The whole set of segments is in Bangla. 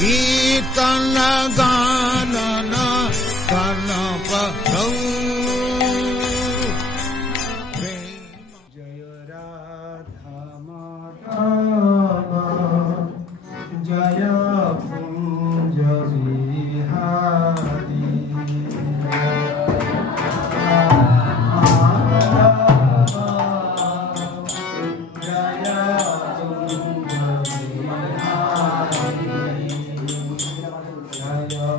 कीर्तन गानन कर्ण पठौ जय राधा माधव जय कुंज बिहारी जय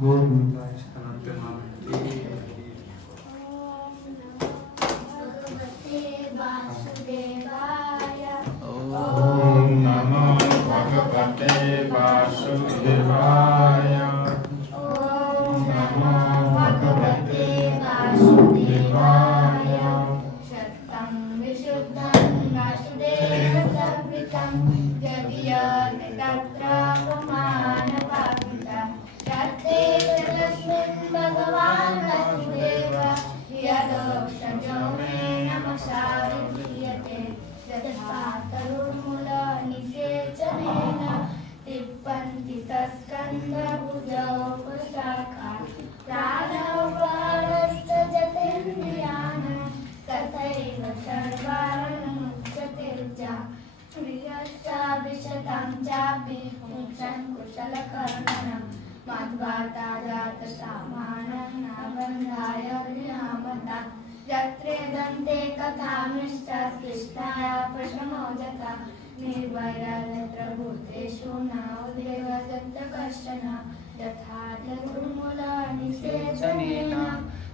गोविंदाय सनातन ओम नमो भगवते वासुदेवाय। ओम नमो भगवते वासुदेवाय। सत्यं विशुद्धं वासुदेवसंवृतं यद्यत् तत्र प्रमाणपावितं तत्तेव तस्मिन् भगवान् वासुदेवः यदक्षजो मे नमसा विधीयते यथा तरुमूलनिषेचनेन तिप्पन्ति तत्स्कन्धभुजोपशाखा प्राणोपारश्च जतेन्द्रियाणां तथैव सर्वाणमुच्यते च प्रियश्चाभिशतं चापि पुंसं कुशलकर्मणं मद्वार्ताजातसामानं न बन्धाय गृहामता यत्रे दन्ते कथामिष्टास्पृष्टाय प्रशमो जथा निर्वैराग्यत्र भूतेषु न उदेवदत्त कश्चन यथा तरुमूलनिषेचनेन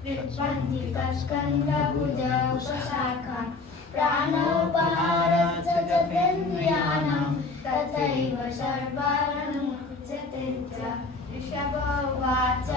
विप्पन्ति तत्स्कन्धभुजोपशाखान् प्राणोपहारश्च जतेन्द्रियाणां तथैव सर्वाणमुच्यते च ऋषभ उवाच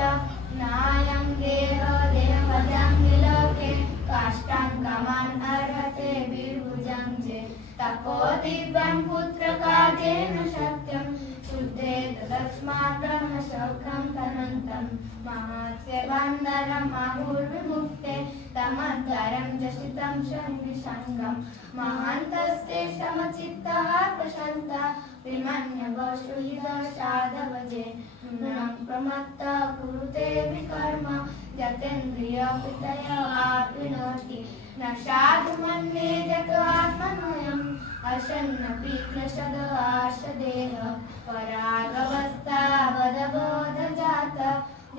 नायं देहवदां विलोके काष्ठान् कामान् अर्हते विभुजं जे तपो दिव्यं पुत्रकार्येण सत्यं शुद्धे तदस्मात् ब्रह्मसौख्यं तनन्तं महात्सेवान्दरम् आहुर्विमुक्ते तमद्वारं जसितं सङ्गिसङ्गं महान्तस्ते समचित्तः प्रशान्तः विमन्यवसुहृदसाधवजे नूनं प्रमत्तः कुरुते विकर्म यतेन्द्रियकृतय आप्नोति न साधु मन्ये जतो आत्मनोऽयम् असन्नपि क्लेशद आशदेह परागवस्थावदबोधजात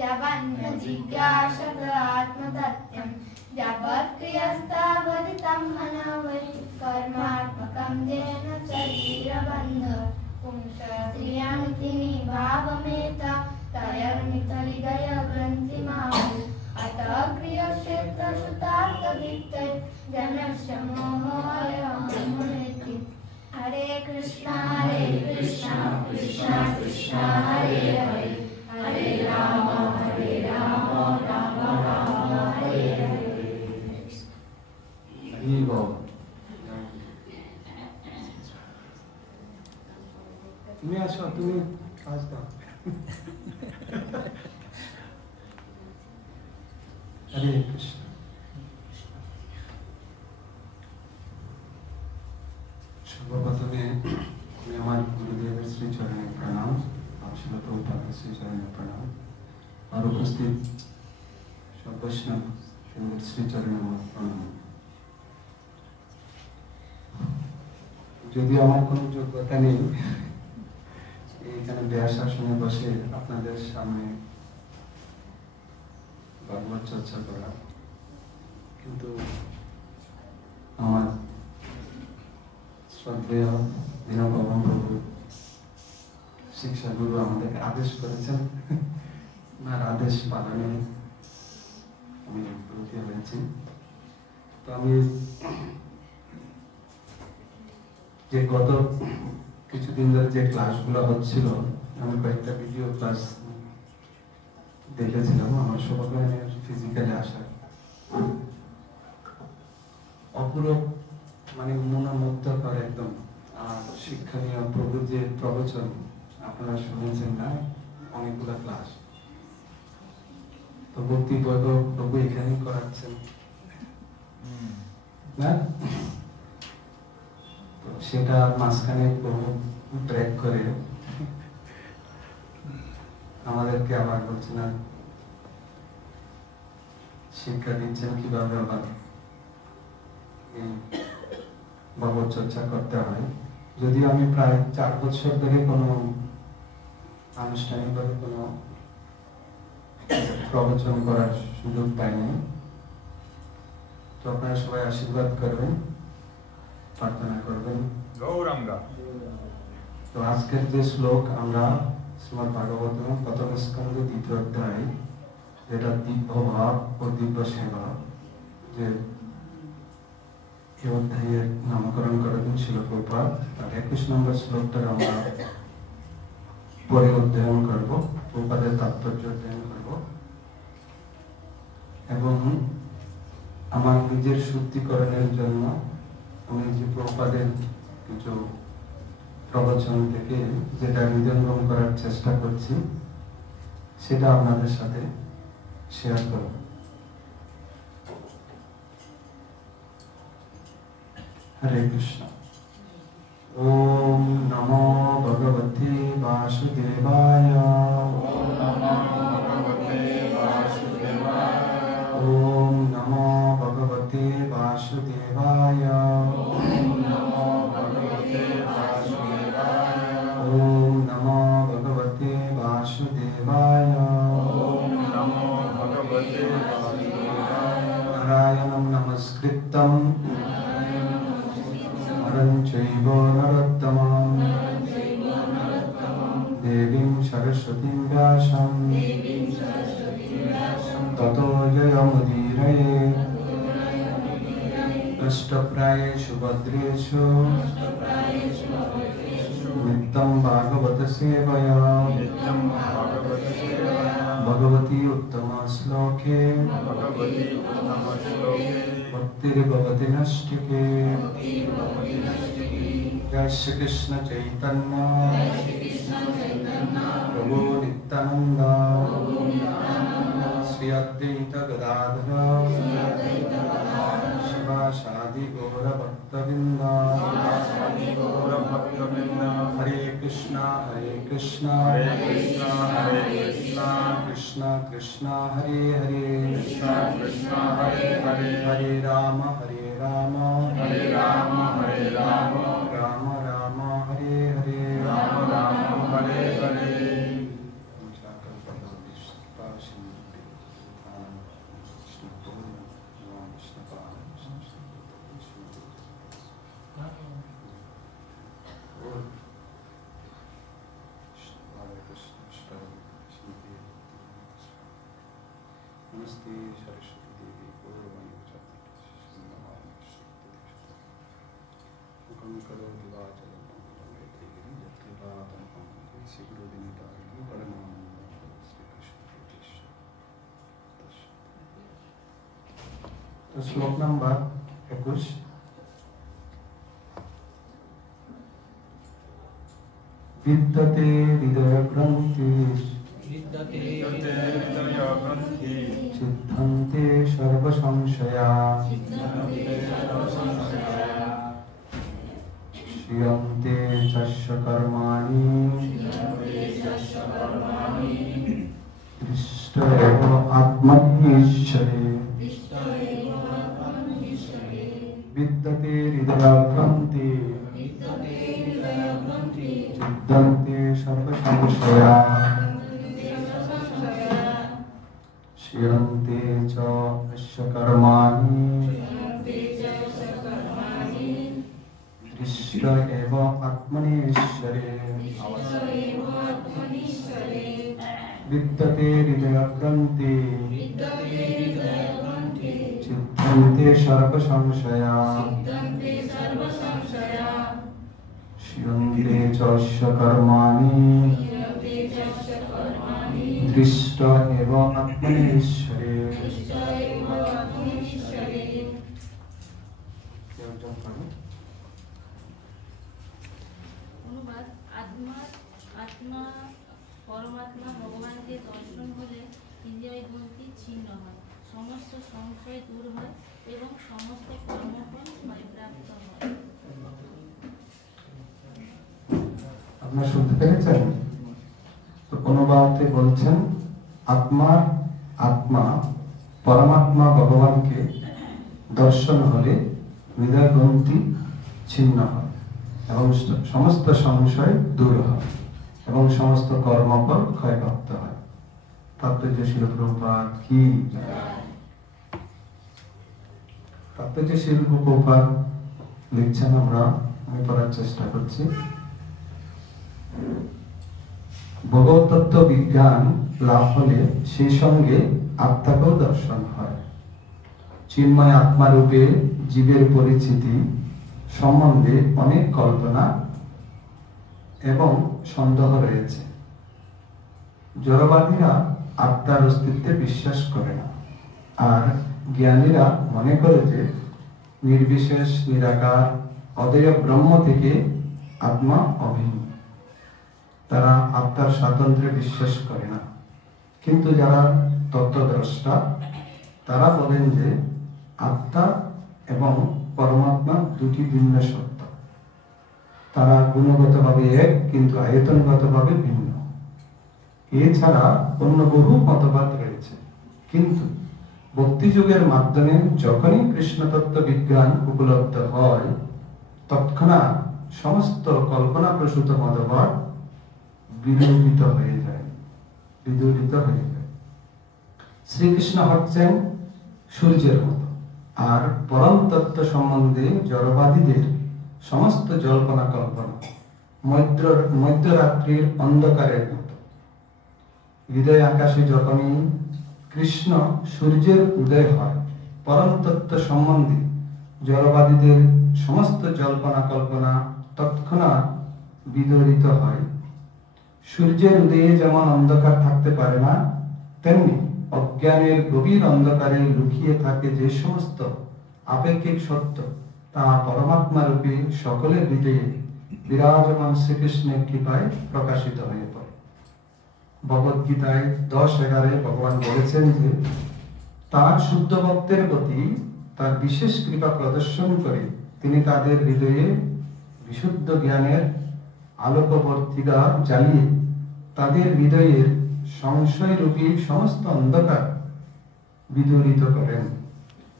यावन्न जिज्ञासत आत्मतत्त्वं यावत्क्रियस्तावदितं मनः वै कर्मात्मकं येन शरीरबन्ध पुंसस्त्रियामिति निभावमेत तयर्नितहृदयग्रन्थिमाहु अतः क्रियक्षेत्रसुतार्थवित्ते जनस्य मोहोऽयमुनेति हरे कृष्णा कृष्णा कृष्णा हरे हरे हरे राम राम राम हरे हरे। তুমি আসো, তুমি কাজ দাও। হরে কৃষ্ণ। সর্বপ্রথমে আমি আমার গুরুদেবের শ্রীচরণে প্রণাম, অবশ্যত উপাধ্যায় শ্রীচরণে প্রণাম, আর উপস্থিত সব বৈষ্ণব শ্রীচরণে প্রণাম। যদিও আমার কোনো যোগ্যতা নেই এইখানে ব্যাস আসনে বসে আপনাদের সামনে ভাগবত চর্চা করা, কিন্তু আমার শ্রদ্ধেয় দীনভবন প্রভু শিক্ষা গুরু আমাদেরকে আদেশ করেছেন, ওনার আদেশ পালনে আমি ব্রতী হয়েছি। তো আমি যে গত কিছুদিন ধরে যে ক্লাসগুলো হচ্ছিল, আমি কয়েকটা ভিডিও ক্লাস দেখেছিলাম। আমার সৌভাগ্য ফিজিক্যালি আসা, অপূরব মানে মনোমুগ্ধ করে একদম। আর শিক্ষণীয় প্রভুর যে প্রবচন আপনারা শুনেছেন না, অনেকগুলো ক্লাস। তো ভক্তি বৈভব প্রভু এখানেই করাচ্ছেন না, তো সেটা মাঝখানে প্রভু ব্রেক করে আমাদেরকে আবার বলছে না শিক্ষা দিচ্ছেন কিভাবে আবার এই ভাগবত চর্চা করতে হয়। যদিও আমি প্রায় 4 বছর ধরে কোনো আনুষ্ঠানিকভাবে কোনো প্রবচন করার সুযোগ পাইনি, তো আপনারা সবাই আশীর্বাদ করবেন, প্রার্থনা করবেন। গৌরাঙ্গা। তো আজকের যে শ্লোক আমরা শ্রীমদ্ ভাগবতম প্রথম স্কন্ধ দ্বিতীয় অধ্যায়, যেটা দিব্য ভাব ও দিব্য সেবা, যে এই অধ্যায়ের নামকরণ করেছেন শিল প্রভুপাদ। আর 21 নম্বর শ্লোকটা আমরা পরে অধ্যয়ন করব, প্রভুপাদের তাৎপর্য অধ্যয়ন করব। এবং আমার নিজের শুদ্ধিকরণের জন্য আমি যে প্রভুপাদের কিছু প্রবচন থেকে যেটা হৃদয়ঙ্গম করার চেষ্টা করছি, সেটা আপনাদের সাথে শেয়ার করব। হরে কৃষ্ণ। ওম নমো ভগবতে বাসুদেবায়। ওম নমো ভগবতে বাসুদেবায়। ওম নমো ভগবতে বাসুদেবায়। নারায়ণং নমস্কৃত্যং নরং চৈব নরোত্তমং দেবীং সরস্বতীং ব্যাসং ততো জয়মুদীরয়ে। নষ্টপ্রায়েষু ভদ্রেষু নিত্যং ভাগবত সেবয়া। ভগবতি উত্তম শ্লোকে ভক্তির্ভবতি নষ্টিকে। জয় শ্রীকৃষ্ণ চৈতন্য প্রভু নিত্যানন্দ শ্রী অদ্বৈত গদাধর শিবাসাদি গৌর ভক্তবৃন্দ। হরে কৃষ্ণ কৃষ্ণ কৃষ্ণ কৃষ্ণ হরে হরে, হরে রাম রাম রাম রাম হরে হরে। नमस्ते सरस्वती देवी गौरवाणी मुखम करो दिवाचल श्री तो श्लोक नंबर 21। विद्यते हृदय ग्रंथि सिद्धन्ते सर्व संशया। श्रियन्ते तस्य कर्माणि दृष्ट एव आत्मनीश्वरे। विद्यते हृदय ग्रंथि सिद्धन्ते सर्व संशया। श्रियन्ते च अस्य कर्माणि दृष्ट एव आत्मनीश्वरे। विद्यते हृदय ग्रंथि सिद्धन्ते सर्व संशया। श्रियन्ते च अस्य कर्माणि दृष्ट एव आत्मनीश्वरे। অনুবাদ। আত্মা পরমাত্মা ভগবানকে দর্শন হলে হৃদয় গ্রন্থি ছিন্ন হয়, সমস্ত সংশয় দূর হয় এবং সমস্ত কর্মফল ক্ষয়প্রাপ্ত হয়। আপনারা শুনতে পেরেছেন? তো অনুবাদে বলছেন আত্মা পরমাত্মা ভগবানকে দর্শন হলে হৃদয় গ্রন্থি ছিন্ন হয় এবং সমস্ত সংশয় দূর হয় এবং সমস্ত কর্মফল ক্ষয়প্রাপ্ত হয়। তাৎপর্য শিল প্রভুপাদ কি? তাৎপর্য শিল প্রভুপাদ লিখছেন, আমি পড়ার চেষ্টা করছি। ভগবতত্ত্ব বিজ্ঞান লাভ হলে সেই সঙ্গে আত্মাকেও দর্শন হয়। চিন্ময় আত্মারূপে জীবের পরিচিতি সম্বন্ধে অনেক কল্পনা এবং সন্দেহ রয়েছে। জড়বাদীরা আত্মার অস্তিত্বে বিশ্বাস করে না, আর জ্ঞানীরা মনে করে যে নির্বিশেষ নিরাকার অদেয় ব্রহ্ম থেকে আত্মা অভিন্ন। তারা আত্মার স্বাতন্ত্র্যে বিশ্বাস করে না। কিন্তু যারা তত্ত্বদ্রষ্টা তারা বলেন যে আত্মা এবং পরমাত্মা দুটি ভিন্ন সত্তা। তারা গুণগতভাবে এক, কিন্তু আয়তনগতভাবে ভিন্ন। এছাড়া অন্য বহু মতবাদ রয়েছে। কিন্তু ভক্তিযুগের মাধ্যমে যখনই কৃষ্ণতত্ত্ব বিজ্ঞান উপলব্ধ হয়, তৎক্ষণাৎ সমস্ত কল্পনাপ্রসূত মতবাদ বিদূরিত হয়ে যায়। শ্রীকৃষ্ণ হচ্ছেন সূর্যের মতো, আর পরম তত্ত্ব সম্বন্ধে জড়বাদীদের সমস্ত জল্পনা কল্পনা মধ্যরাত্রির অন্ধকারের মতো। হৃদয় আকাশে যখনই কৃষ্ণ সূর্যের উদয় হয়, পরম তত্ত্ব সম্বন্ধে জড়বাদীদের সমস্ত জল্পনা কল্পনা তৎক্ষণাৎ বিদূরিত হয়। সূর্যের উদয়ে যেমন অন্ধকার থাকতে পারে না, তেমনি অজ্ঞানের গভীর অন্ধকারে লুকিয়ে থাকে যে সমস্ত আপেক্ষিক সত্য, তা পরমাত্মা রূপে সকলের হৃদয়ে বিরাজমান শ্রীকৃষ্ণের কৃপায় প্রকাশিত হয়ে পড়ে। ভগবদ্গীতায় 10:11 ভগবান বলেছেন যে তার শুদ্ধ ভক্তের প্রতি তার বিশেষ কৃপা প্রদর্শন করে তিনি তাদের হৃদয়ে বিশুদ্ধ জ্ঞানের আলোকবর্তিকা জ্বালিয়ে তাদের হৃদয়ের সংশয়রূপী সমস্ত অন্ধকার বিদূরিত করেন।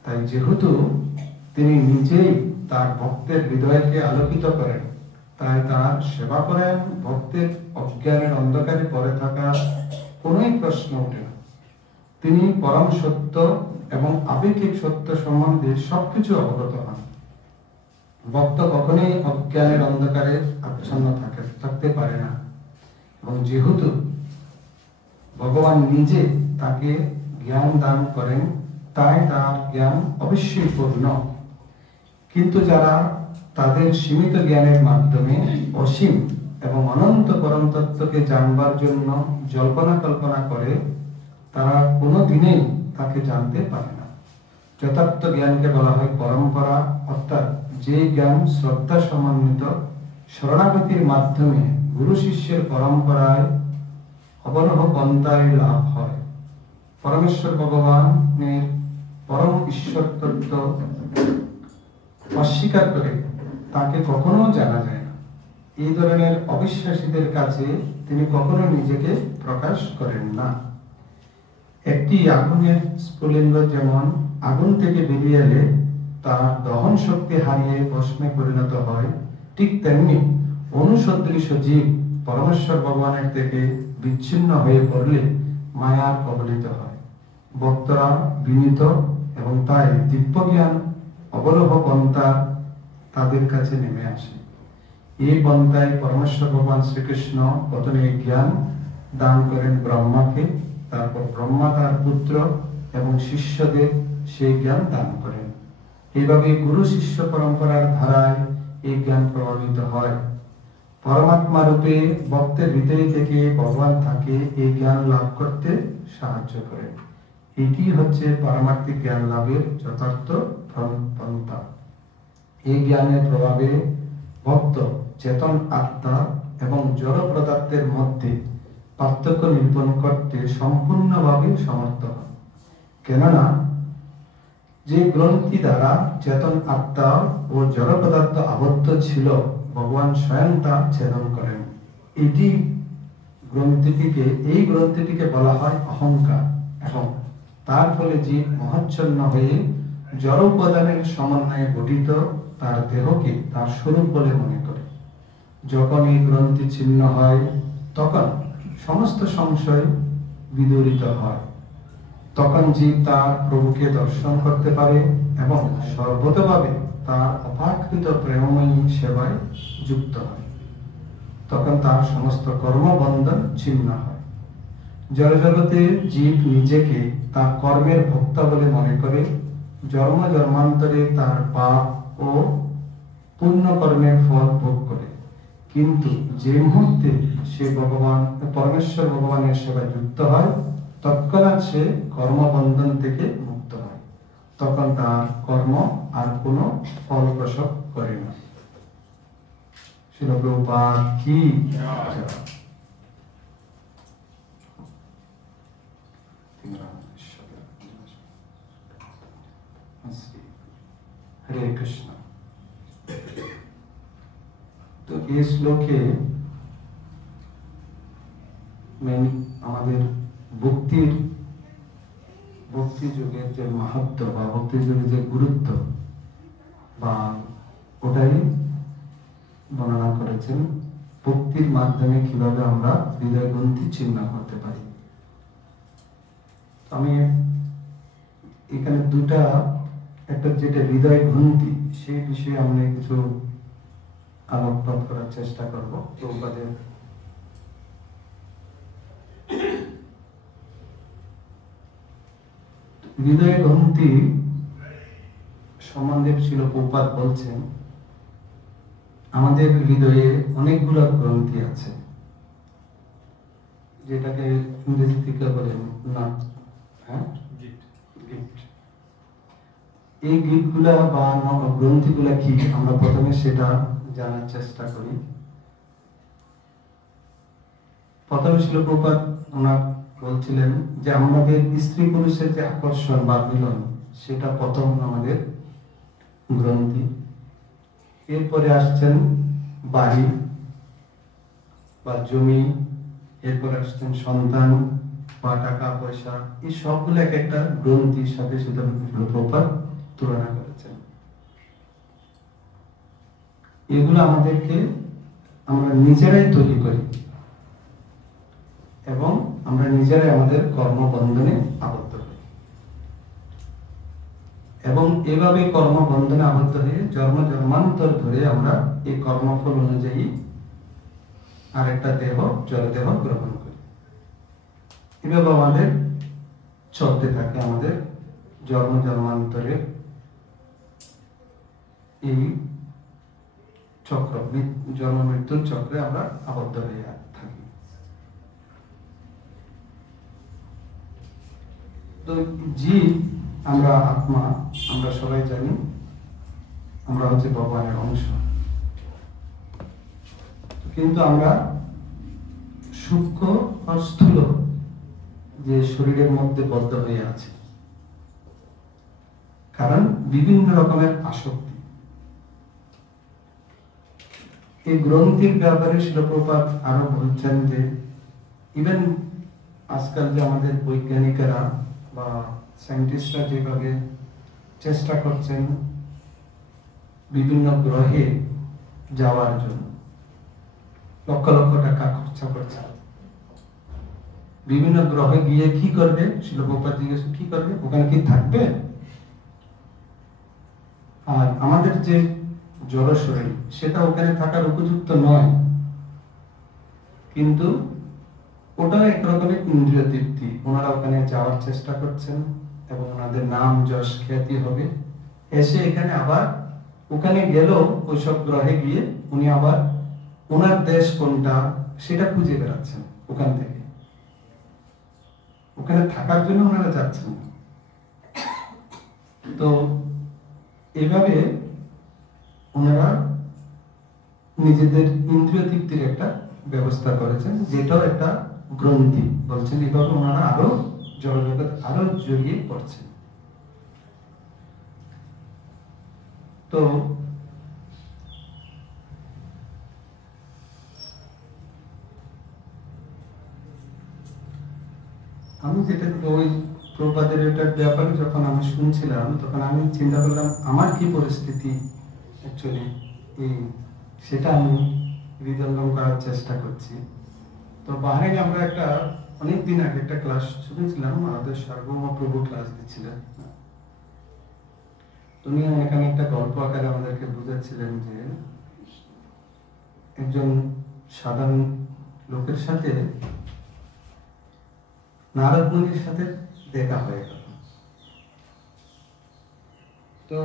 তাই যেহেতু তিনি নিজেই তার ভক্তের হৃদয়কে আলোকিত করেন, তাই তার সেবা করেন ভক্তের অজ্ঞানের অন্ধকারে পড়ে থাকা কোনোই প্রশ্ন ওঠে না। তিনি পরম সত্য এবং আপেক্ষিক সত্য সম্বন্ধে সবকিছু অবগত হন। ভক্ত কখনোই অজ্ঞানের অন্ধকারে আচ্ছন্ন থাকতে পারে না, এবং যেহেতু ভগবান নিজে তাকে জ্ঞান দান করেন, তাই তার জ্ঞান অবশ্যই পূর্ণ। কিন্তু যারা তাদের সীমিত জ্ঞানের মাধ্যমে অসীম এবং অনন্ত পরম তত্ত্বকে জানবার জন্য জল্পনা কল্পনা করে, তারা কোনোদিনই তাকে জানতে পারে না। যথার্থ জ্ঞানকে বলা হয় পরম্পরা, অর্থাৎ যে জ্ঞান শ্রদ্ধা সমন্বিত শরণাগতির মাধ্যমে গুরু শিষ্যের পরম্পরায় অবরোহ পন্থায় লাভ হয়। পরমেশ্বর ভগবানের পরম ঈশ্বর তত্ত্ব অস্বীকার করে তাকে কখনো জানা যায় না। এই ধরনের অবিশ্বাসীদের কাছে তিনি কখনো নিজেকে প্রকাশ করেন না। একটি আগুনের স্ফুলিঙ্গ যেমন আগুন থেকে বেরিয়ে এলে তার দহন শক্তি হারিয়ে ভস্মে পরিণত হয়, ঠিক তেমনি অনুসদৃশ জীব পরমেশ্বর ভগবানের থেকে বিচ্ছিন্ন হয়ে পড়লে মায়ার কবলিত হয়। ভক্তরা বিনীত এবং তাই দিব্য জ্ঞান অবলোহ পন্থা তাদের কাছে নেমে আসে। এই পন্থায় পরমেশ্বর ভগবান শ্রীকৃষ্ণ প্রথমে জ্ঞান দান করেন ব্রহ্মাকে, তারপর ব্রহ্মা তার পুত্র এবং শিষ্যদের সেই জ্ঞান দান করেন। এইভাবে গুরু শিষ্য পরম্পরার ধারায় এই জ্ঞান প্রভাবিত হয়। পরমাত্মা রূপে ভক্তের হৃদয় থেকে ভগবান তাকে এই জ্ঞান লাভ করতে সাহায্য করেন। এটি হচ্ছে পারমার্থিক জ্ঞান লাভের যথার্থ পন্থা। এই জ্ঞানের প্রভাবে ভক্ত চেতন আত্মা এবং জড় পদার্থের মধ্যে পার্থক্য নিরূপণ করতে সম্পূর্ণভাবে সমর্থ হন। কেননা যে গ্রন্থি দ্বারা চেতন আত্মা ও জড় পদার্থ আবদ্ধ ছিল, ভগবান স্বয়ং তা ছেদন করেন। এই গ্রন্থিটিকে বলা হয় অহংকার, এবং তার ফলে জীব মহাচ্ছন্ন হয়ে জড় উপাদানের সমন্বয়ে গঠিত তার দেহকে তার স্বরূপ বলে মনে করে। যখন এই গ্রন্থি ছিন্ন হয়, তখন সমস্ত সংশয় বিদূরিত হয়। তখন জীব তার প্রভুকে দর্শন করতে পারে এবং সর্বতভাবে তার অপাকৃত প্রেমময়ী সেবায় যুক্ত হয়। তখন তার সমস্ত কর্মবন্ধন ছিন্ন হয়। জড়জগতে জীব নিজেকে তার কর্মের ভোক্তা বলে মনে করে জন্ম জন্মান্তরে তার পাপ ও পুণ্য কর্মের ফল ভোগ করে। কিন্তু যে মুহূর্তে সে পরমেশ্বর ভগবানের সেবায় যুক্ত হয়, তৎক্ষণাৎ সে কর্মবন্ধন থেকে মুক্ত হয়। তখন তার কর্ম আর কোনো ফল প্রসব করে না। শিল প্রভুপাদ কি জয়। হরে কৃষ্ণ। তো এই শ্লোকে আমাদের ভক্তি যুগের যে মাহাত্ম্য বা ভক্তি যুগের যে গুরুত্ব বা ওটাই বর্ণনা করেছেন, ভক্তির মাধ্যমে কিভাবে আমরা হৃদয় গ্রন্থি ছিন্ন করতে পারি। আমি এখানে দুটা, একটা যেটা হৃদয় গ্রন্থি, সেই বিষয়ে আমরা কিছু আলোকপাত করার চেষ্টা করবো। প্রভুপাদের হৃদয় গ্রন্থি সম্বন্ধে শিল প্রভুপাদ বলছেন, আমাদের হৃদয়ে অনেকগুলো গ্রন্থি আছে, যেটাকে ইংরেজি থেকে বলেন না, এই গিফটগুলা বা গ্রন্থিগুলা কি, আমরা প্রথমে সেটা জানার চেষ্টা করি। প্রথমে শিল প্রভুপাদ ওনার বলছিলেন যে আমাদের স্ত্রী পুরুষের যে আকর্ষণ বা মিলন, সেটা প্রথম আমাদের গ্রন্থি। এরপরে আসছেন বাড়ি বা জমি, এরপরে আসছেন সন্তান বা টাকা পয়সা, এই সবগুলো এক একটা গ্রন্থির সাথে শিল প্রভুপাদ তুলনা করেছেন। এগুলো আমাদেরকে আমরা নিজেরাই তৈরি করি এবং আমরা নিজেরাই আমাদের কর্মবন্ধনে আবদ্ধ হই, এবং এভাবে কর্মবন্ধনে আবদ্ধ হয়ে জন্ম জন্মান্তর ধরে আমরা এই কর্মফল অনুযায়ী আরেকটা দেহ, জড়দেহ গ্রহণ করি। এভাবে আমাদের চলতে থাকে আমাদের জন্ম জন্মান্তরে এই চক্র, জন্ম মৃত্যুর চক্রে আমরা আবদ্ধ হয়ে থাকি। তো জীব, আমরা আত্মা, আমরা সবাই জানি আমরা হচ্ছে ভগবানের অংশ, কিন্তু আমরা সূক্ষ্ম আর স্থূল যে শরীরের মধ্যে বদ্ধ হয়ে আছে, কারণ বিভিন্ন রকমের আসক্তি। এই গ্রন্থির ব্যাপারে শিল প্রভুপাদ আরো বলছেন যে ইভেন আজকাল যে আমাদের বৈজ্ঞানিকেরা বা সায়েন্টিস্টরা যেভাবে চেষ্টা করছেন বিভিন্ন গ্রহে যাওয়ার জন্য, লক্ষ লক্ষ টাকা খরচা করছে, বিভিন্ন গ্রহে গিয়ে কি করবে, শিল প্রভুপাদ জিজ্ঞেস কি করবে, ওখানে কি থাকবে? আর আমাদের যে জড় শরীর, সেটা ওখানে থাকার উপযুক্ত নয়, কিন্তু ওটাও এক রকমের ইন্দ্রিয় তৃপ্তি। ওনারা ওখানে যাওয়ার চেষ্টা করছেন এবং ওনাদের নাম যশ খ্যাতি হবে, এসে এখানে আবার ওখানে গেলেও ওইসব গ্রহে গিয়ে উনি আবার ওনার দেশ কোনটা সেটা খুঁজে বেড়াচ্ছেন, ওখান থেকে ওখানে থাকার জন্য ওনারা যাচ্ছেন। তো এইভাবে ওনারা নিজেদের ইন্দ্রিয় তৃপ্তির একটা ব্যবস্থা করেছেন, যেটাও একটা গ্রন্থি বলছেন। এইভাবে ওনারা আরো জড়জগৎ আরো জড়িয়ে পড়ছেন। তো আমি যেটা ওই প্রভুপাদের এটার ব্যাপারে যখন আমি শুনছিলাম, তখন আমি চিন্তা করলাম আমার কি পরিস্থিতি অ্যাকচুয়ালি, সেটা আমি হৃদয়ঙ্গম করার চেষ্টা করছি। তো বাহারাইনে আমরা একটা অনেকদিন আগে একটা ক্লাস শুনেছিলাম, আমাদের সার্বভৌম প্রভু ক্লাস দিচ্ছিলেন। উনি এখানে একটা গল্প আকারে আমাদেরকে বুঝাচ্ছিলেন যে একজন সাধারণ লোকের সাথে নারদ মুনির সাথে দেখা হয়ে গেল। তো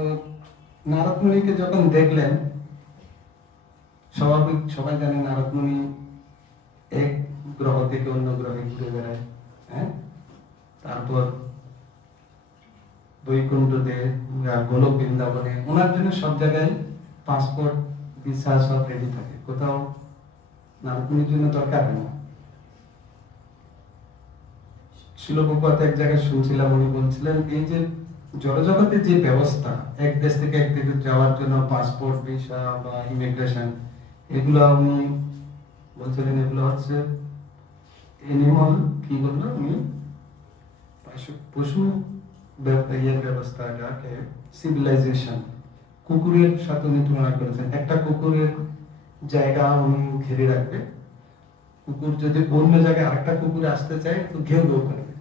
নারদ মুনিকে যখন দেখলেন, স্বাভাবিক সবাই জানে নারদ মুনি এক গ্রহ থেকে অন্য গ্রহে ঘুরে বেড়ায়, হ্যাঁ, তারপর বৈকুণ্ঠতে, গোলক বৃন্দাবনে, ওনার জন্য সব জায়গায় পাসপোর্ট ভিসা সব রেডি থাকে, কোথাও নারদ মুনির জন্য দরকার হয় না। শিল প্রভুপাদ এক জায়গায় শুনছিলাম, উনি বলছিলেন এই যে জড়জগতের যে ব্যবস্থা, এক দেশ থেকে এক দেশে যাওয়ার জন্য পাসপোর্ট ভিসা বা ইমিগ্রেশন, এগুলো উনি বলছিলেন এগুলো হচ্ছে এনিমাল, কি বললো উনি, পশু ইয়ের ব্যবস্থা, এটাকে সিভিলাইজেশন, কুকুরের সাথে উনি তুলনা করেছেন। একটা কুকুরের জায়গা উনি ঘিরে রাখবে, কুকুর যদি অন্য জায়গায় আরেকটা কুকুর আসতে চায় তো ঘেউ ঘেউ করবে।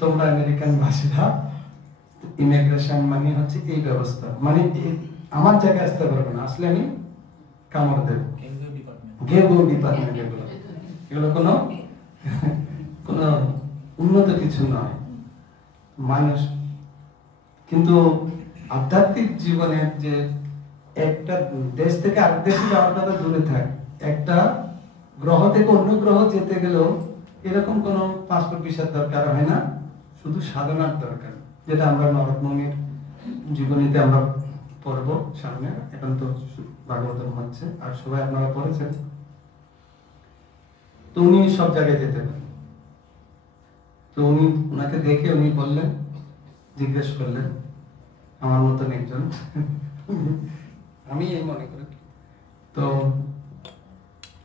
তোমরা আমেরিকান ভাষীরা ইমিগ্রেশন মানে হচ্ছে এই ব্যবস্থা, মানে আমার জায়গায় আসতে পারবে না, আসলে আমি কামড় দেব, ঘেউ ঘেউ ডিপার্টমেন্ট। এগুলো কোনো কোনো উন্নত কিছু নয় মানুষ। কিন্তু আধ্যাত্মিক জীবনের যে একটা দেশ থেকে আরেক দেশে যাওয়ার কথা দূরে থাক, একটা গ্রহ থেকে অন্য গ্রহ যেতে গেলেও এরকম কোনো পাসপোর্ট ভিসার দরকার হয় না, শুধু সাধনার দরকার, যেটা আমরা নারদ মুনির জীবনীতে আমরা পড়ব সামনে। এখন তো ভাগবতম হচ্ছে, আর সবাই আপনারা পড়েছেন। তো উনি সব জায়গায় যেতে পারেন। তো উনি ওনাকে দেখে উনি বললেন, জিজ্ঞেস করলেন আমার মতন একজন, আমি এই মনে করি, তো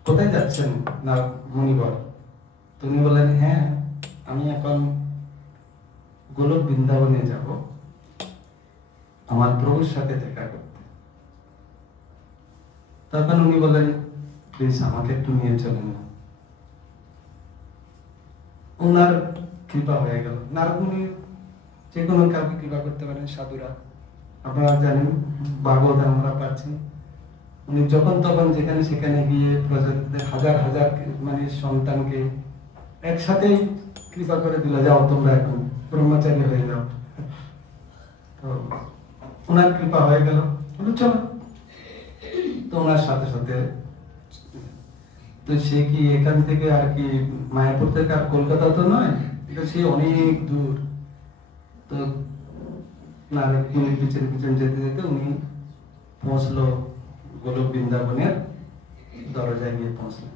কোথায় যাচ্ছেন না মুনিবর? তো উনি বললেন, হ্যাঁ আমি এখন গোলক বৃন্দাবনে যাব আমার প্রভুর সাথে দেখা করতে। তখন উনি বললেন, প্লিজ আমাকে একটু নিয়ে চলেন না। ওনার কৃপা হয়ে গেল। নারদ মুনি যে কোনো কাউকে কৃপা করতে পারেন, সাধুরা আপনারা জানেন, ভাগবত আমরা পাচ্ছি, উনি যখন তখন যেখানে সেখানে গিয়ে প্রজাতিদের হাজার হাজার মানে সন্তানকে একসাথেই কৃপা করে দিল, যাও তোমরা এখন ব্রহ্মচারী হয়ে যাও। তো ওনার কৃপা হয়ে গেল, চলো। তো ওনার সাথে সাথে, তো সে কি এখান থেকে আর কি মায়াপুর থেকে আর কলকাতা তো নয়, এটা সে অনেক দূর। তো নারদ মুনির পিছন পিছন যেতে যেতে উনি পৌঁছলো গোলক বৃন্দাবনের দরজায় গিয়ে পৌঁছলেন।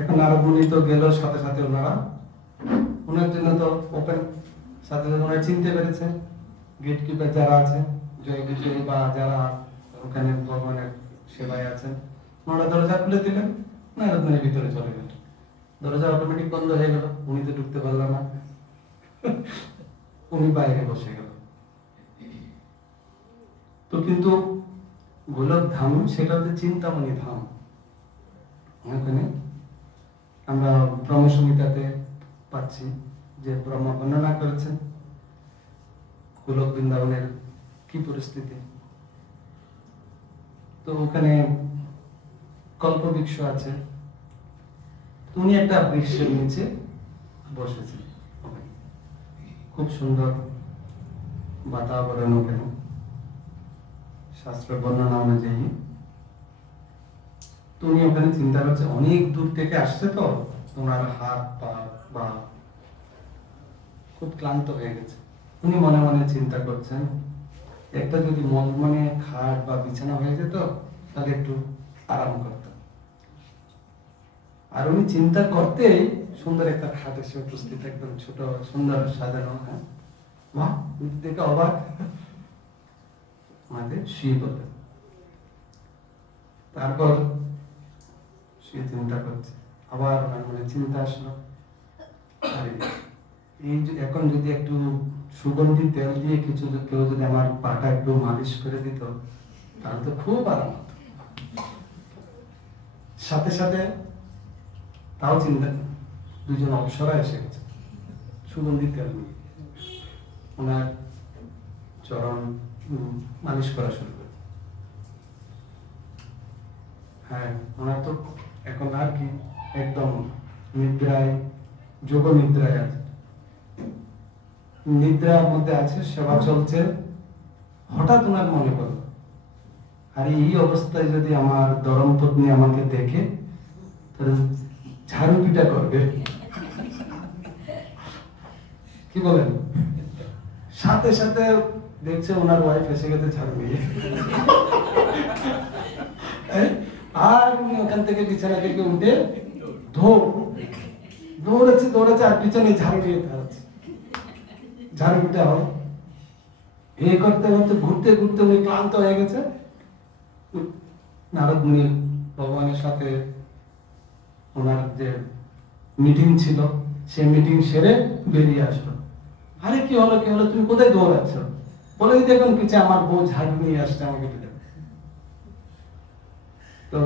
এখন নারদ মুনি তো গেল, সাথে সাথে ওনারা ওনার জন্য তো ওপেন, সাথে সাথে ওনারা চিনতে পেরেছে গেট কিপার যারা আছে, জয় বিজয় বা যারা ওখানে ভগবানের সেবায় আছেন, ওনারা দরজা খুলে দিলেন, নারদ মুনি ভিতরে চলে গেল। দরজা অটোমেটিক বন্ধ হয়ে গেল, উনি তো ঢুকতে পারলেন না, উনি বাইরে বসে গেল। তো কিন্তু গোলক ধাম সেটা হচ্ছে চিন্তামণি ধাম। ওখানে আমরা ব্রহ্ম সংহিতাতে পাচ্ছি যে ব্রহ্মা বর্ণনা করেছেন গোলক বৃন্দাবনের কি পরিস্থিতি। তো ওখানে কল্পবৃক্ষ আছে, উনি একটা বৃক্ষের নিচে বসেছেন, খুব সুন্দর বাতাবরণ ওখানে, শাস্ত্র বর্ণনা অনুযায়ী। তো উনি ওখানে চিন্তা করছে, অনেক দূর থেকে আসছে, তো ওনার হাত পা বা খুব ক্লান্ত হয়ে গেছে। উনি মনে মনে চিন্তা করছেন, একটা যদি মনে খাট বা বিছানা হয়ে যেত তাহলে একটু আরাম করতাম। আর উনি চিন্তা করতেই সুন্দর একটা খাট এসে উপস্থিত, একদম ছোট সুন্দর সাজানো, হ্যাঁ বাহ, দেখে অবাক, মাঝে শুয়ে পড়লেন। তারপর সে চিন্তা করছে, আবার মানে চিন্তা আসলো, আরে এই এখন যদি একটু সুগন্ধি তেল দিয়ে কিছু কেউ যদি আমার পাটা একটু মালিশ করে দিত তাহলে তো খুব আরাম হতো। সাথে সাথে তাও চিন্তা, দুজন অপ্সরা এসে গেছে সুগন্ধি তেল নিয়ে, ওনার চরণ মালিশ করা শুরু করে। হ্যাঁ, ওনার তো এখন আর কি একদম নিদ্রায়, যোগ নিদ্রায় আছে, নিদ্রার মধ্যে আছে, সেবা চলছে। হঠাৎ ওনার মনে পড়ল, আর এই অবস্থায় যদি আমার ধর্মপত্নী আমাকে দেখে তাহলে ঝাড়ু পিটা করবে, কি বলেন? সাথে সাথে দেখছে ওনার ওয়াইফ এসে গেছে ঝাড়ু দিয়ে, আর উনি ওখান থেকে বিছানা থেকে উঠে দৌড়াচ্ছে আর পিছনে ঝাড়ু দিয়ে দাঁড়াচ্ছে, ঝাড়ু পিটা হল। এই করতে করতে ঘুরতে ঘুরতে উনি ক্লান্ত হয়ে গেছে। নারদ মুনি ভগবানের সাথে ওনার যে মিটিং ছিল, সে মিটিং সেরে বেরিয়ে আসলো। আরে কি হলো কি হলো, তুমি কোথায় দৌড়াচ্ছ? বলে দেখুন পিছিয়ে আমার বউ ঝাড়ু নিয়ে আসছে আমাকে পিটা। তো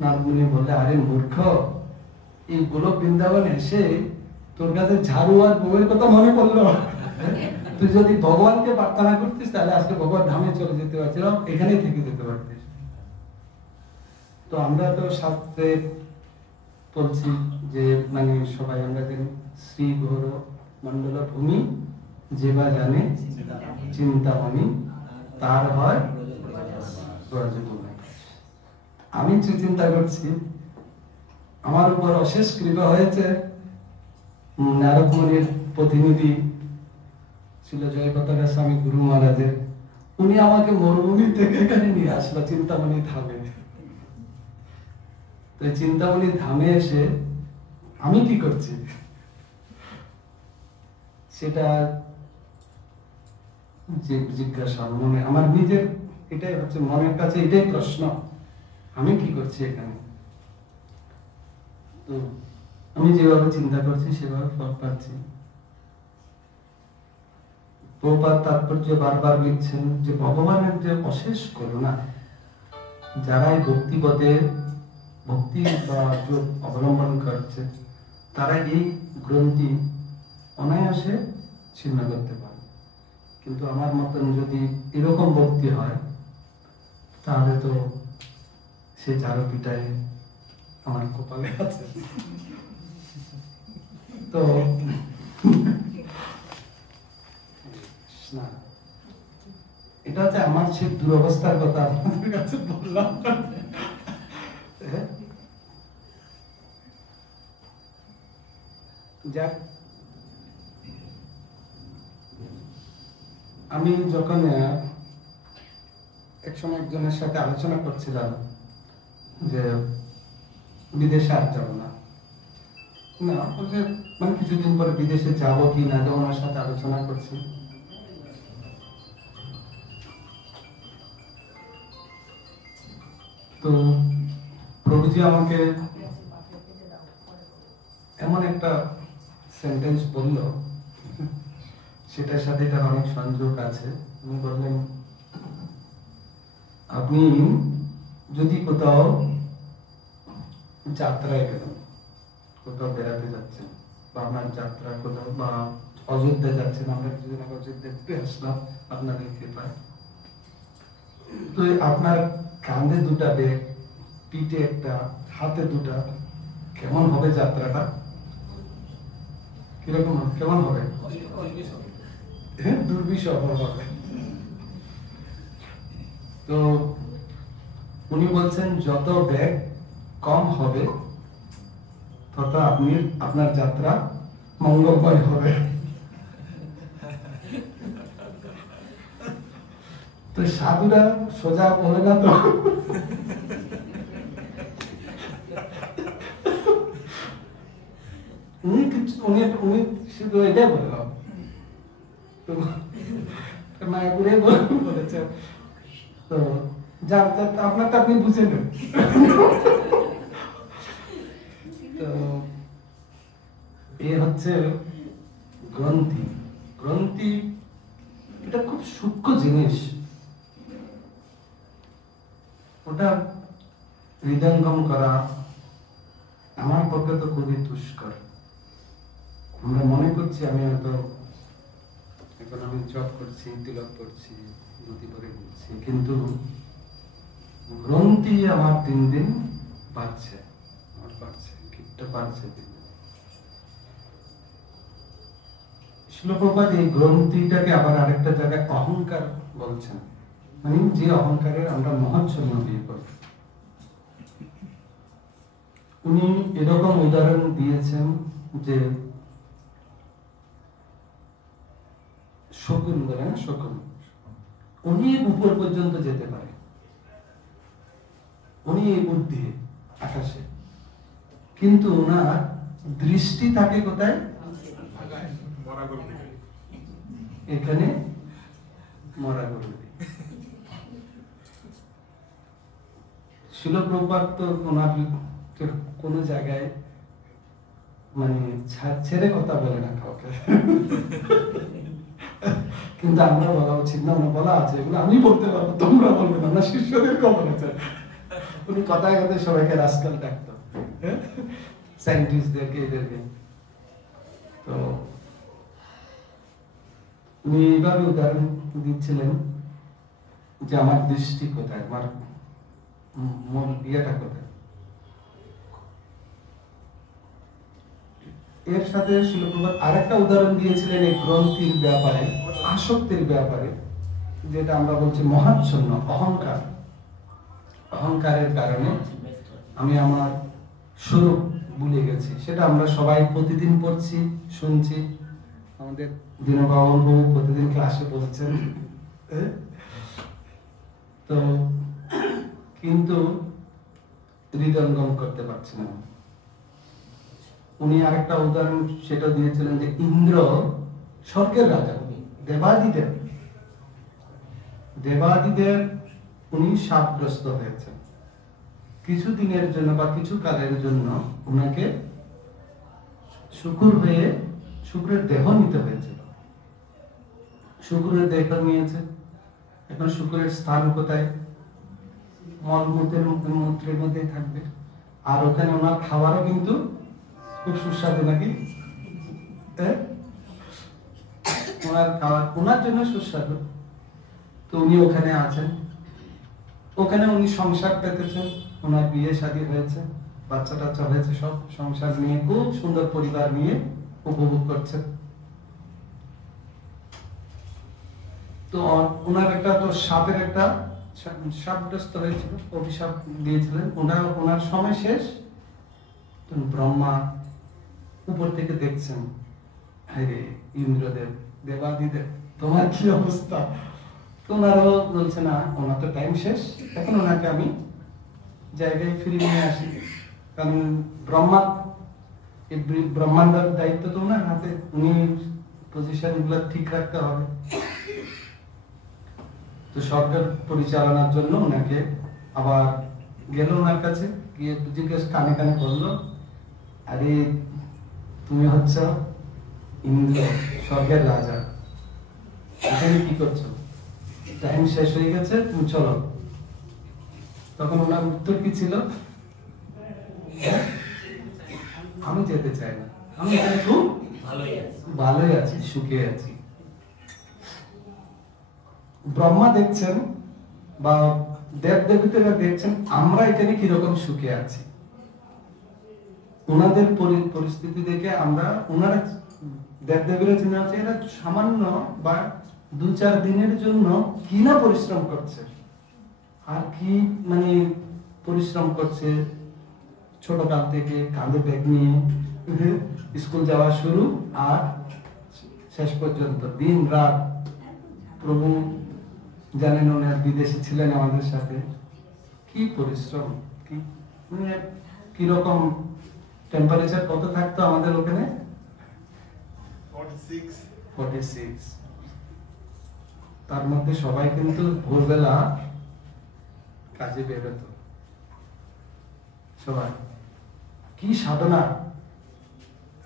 নারদ মুনি বললে, আরে মূর্খ, এই গোলক বৃন্দাবনে এসে তোর কাছে ঝাড়ু আর বউয়ের কথা মনে পড়লো? তুই যদি ভগবানকে প্রার্থনা করতিস তাহলে আজকে ভগবান ধামে চলে যেতে পারছিল, এখানেই থেকে যেতে পারতিস। তো আমরা তো শাস্ত্রে বলছি যে মানে সবাই আমরা জানি, শ্রী গৌর মন্ডল ভূমি যে বা জানে চিন্তামণি তার হয় ব্রজভূমি। আমি চিন্তা করছি আমার উপর অশেষ কৃপা হয়েছে, নারদ মুনির প্রতিনিধি ছিল জয়পতাকা স্বামী গুরু মহারাজের, উনি আমাকে মরুভূমি থেকে এখানে নিয়ে আসলো চিন্তামণি ধামে। তো চিন্তামণি ধামে এসে আমি কি করছি সেটা জিজ্ঞাসা মনে, আমার নিজের এটাই হচ্ছে মনের কাছে এটাই প্রশ্ন, আমি কি করছি এখানে? তো আমি যেভাবে চিন্তা করছি সেভাবে ফল পাচ্ছি। প্রভুপাদ তাৎপর্য বারবার লিখছেন যে ভগবানের যে অশেষ করুণা, যারা এই ভক্তিপদে ভক্তি বা যোগ অবলম্বন করছে তারা এই গ্রন্থি অনায়াসে ছিন্ন করতে পারে। কিন্তু আমার মতন যদি এরকম ভক্তি হয় তাহলে তো সে ঝাড়ু পিটায় আমার কপালে আছে। তো না, এটা হচ্ছে আমার সেই দুরবস্থার কথা আপনাদের কাছে বললাম। যাক, আমি যখন এক সময় একজনের সাথে আলোচনা করছিলাম যে বিদেশে আর যাবো না, মানে কিছুদিন পরে বিদেশে যাবো কি না, ওনার সাথে আলোচনা করছি। তো প্রভুজি আমাকে এমন একটা সেন্টেন্স বলল, সেটার সাথে এটার অনেক সংযোগ আছে। উনি বললেন, আপনি যদি কোথাও যাত্রায় গেলেন, কোথাও বেড়াতে যাচ্ছেন, বা আপনার যাত্রা কোথাও, বা অযোধ্যা যাচ্ছেন, আমরা কিছুদিন আগে অযোধ্যা ঘুরে আসলাম আপনাদের কৃপায়। তো আপনার কাঁধে দুটা ব্যাগ, পিঠে একটা, হাতে দুটা, কেমন হবে যাত্রাটা? কিরকম কেমন হবে? দুর্বিষহ হবে। তো উনি বলছেন যত ব্যাগ কম হবে তত আপনার যাত্রা মঙ্গলময় হবে। তো সাধুরা সোজা বলে না তো, উনি শুধু এটাই বললাম, মায়াপুরে বলেছে। তো আপনারটা আপনি বুঝে নেন। তো এ হচ্ছে গ্রন্থি। গ্রন্থি এটা খুব সূক্ষ্ম জিনিস, ওটা হৃদয়ঙ্গম করা আমার পক্ষে তো খুবই দুষ্কর। আমরা মনে করছি আমি হয়তো এখন আমি জব করছি, তিলক করছি, ধুতি পরে ঘুরছি, কিন্তু গ্রন্থি আমার দিন দিন বাড়ছে, কীটটা বাড়ছে দিন দিন। শিল প্রভুপাদ এই গ্রন্থিটাকে আবার আরেকটা জায়গায় অহংকার বলছেন, মানে যে অহংকারের আমরা মহাচ্ছন্ন দিয়ে করি। উনি এরকম উদাহরণ দিয়েছেন যে শকুন বলে না, শকুন অনেক উপর পর্যন্ত যেতে পারে, উনি এই বুদ্ধি আকাশে, কিন্তু ওনার দৃষ্টি থাকে কোথায়? এখানে মরা গরু। শিল প্রভুপাদ তো ওনার কোন জায়গায় মানে ছেড়ে কথা বলে না কাউকে, কিন্তু আমরা বলা উচিত না, বলা আছে এগুলো আমি বলতে পারবো, তোমরা বলবে না, না শিষ্যদের খবর আছে। উনি কথায় কথায় সবাইকে রাস্কাল ডাকতো, সায়েন্টিস্টদেরকে, এদেরকে। তো উনি এইভাবে উদাহরণ দিচ্ছিলেন যে আমার দৃষ্টি কোথায়, আমার ইয়েটা কোথায়। এর সাথে শিল প্রভুপাদ আরেকটা উদাহরণ দিয়েছিলেন এই গ্রন্থির ব্যাপারে, আসক্তির ব্যাপারে, যেটা আমরা বলছি মহাচ্ছন্ন অহংকার। অহংকারের কারণে আমি আমার স্বরূপ ভুলে গেছি। সেটা আমরা সবাই প্রতিদিন পড়ছি, শুনছি, আমাদের দীনবাবু প্রতিদিন ক্লাসে বলছেন। তো কিন্তু হৃদয়ঙ্গম করতে পারছি না। উনি আরেকটা উদাহরণ সেটা দিয়েছিলেন যে ইন্দ্র স্বর্গের রাজা, দেবাদিদেব উনি শাপগ্রস্ত হয়েছেন। কিছু দিনের জন্য বা কিছু কালের জন্য উনাকে শুক্রের দেহ নিতে হয়েছিল। শুক্রের দেহ নিয়েছে, এখন শুক্রের স্থান কোথায়? মলমূত্রের মধ্যেই থাকবে। আর ওখানে ওনার খাবারও কিন্তু খুব সুস্বাদু নাকি? ওনার খাবার ওনার জন্য সুস্বাদু। তো উনি ওখানে আছেন, ওখানে উনি সংসার পেতেছেন, ওনার বিয়ে শাদী হয়েছে, বাচ্চা টাচ্চা হয়েছে, সব সংসার নিয়ে খুব সুন্দর পরিবার নিয়ে উপভোগ করছেন। তো ওনার একটা তো সাপের একটা শাপগ্রস্ত হয়েছিল, অভিশাপ দিয়েছিলেন। ওনার সময় শেষ। ব্রহ্মা উপর থেকে দেখছেন, আরে ইন্দ্রদেব, দেবাদিদেব, তোমার কি অবস্থা? ওনারও বলছে না, ওনার তো টাইম শেষ, এখন ওনাকে আমি জায়গায় ফিরিয়ে নিয়ে আসি। কারণ ব্রহ্মাণ্ডের দায়িত্ব তো ওনার হাতে, উনি পজিশন গুলো ঠিক রাখতে হবে। তো সরকার পরিচালনার জন্য ওনাকে আবার গেল ওনার কাছে, গিয়ে জিজ্ঞেস কানে কানে বললো, আরে তুমি হচ্ছ ইন্দ্র, স্বর্গের রাজা, এখানে কি করছো? টাইম শেষ হয়ে গেছে, তুমি চলো। তখন ওনার উত্তর কি ছিল? আমি যেতে চাই না, আমি এখানে খুব ভালোই আছি, সুখে আছি। ব্রহ্মা দেখছেন বা দেব দেবীরা দেখছেন আমরা এখানে কিরকম সুখে আছি। ওনাদের পরিস্থিতি দেখে আমরা, ওনারা দেব দেবীরা চিন্তা করছে এরা সামান্য বা 2-4 দিনের জন্য কি না পরিশ্রম করছে, আর কি মানে পরিশ্রম করছে। ছোট কাল থেকে কাঁধে ব্যাগ নিয়ে স্কুল যাওয়া শুরু, আর শেষ পর্যন্ত দিন রাত। প্রভু জানেন ওনার বিদেশে ছিলেন আমাদের সাথে, কি পরিশ্রম, কি মানে কিরকম টেম্পারেচার কত থাকতো আমাদের ওখানে? 46। তার মধ্যে সবাই কিন্তু ভোরবেলা কাজে বেরোতো, সবাই কি সাধনা।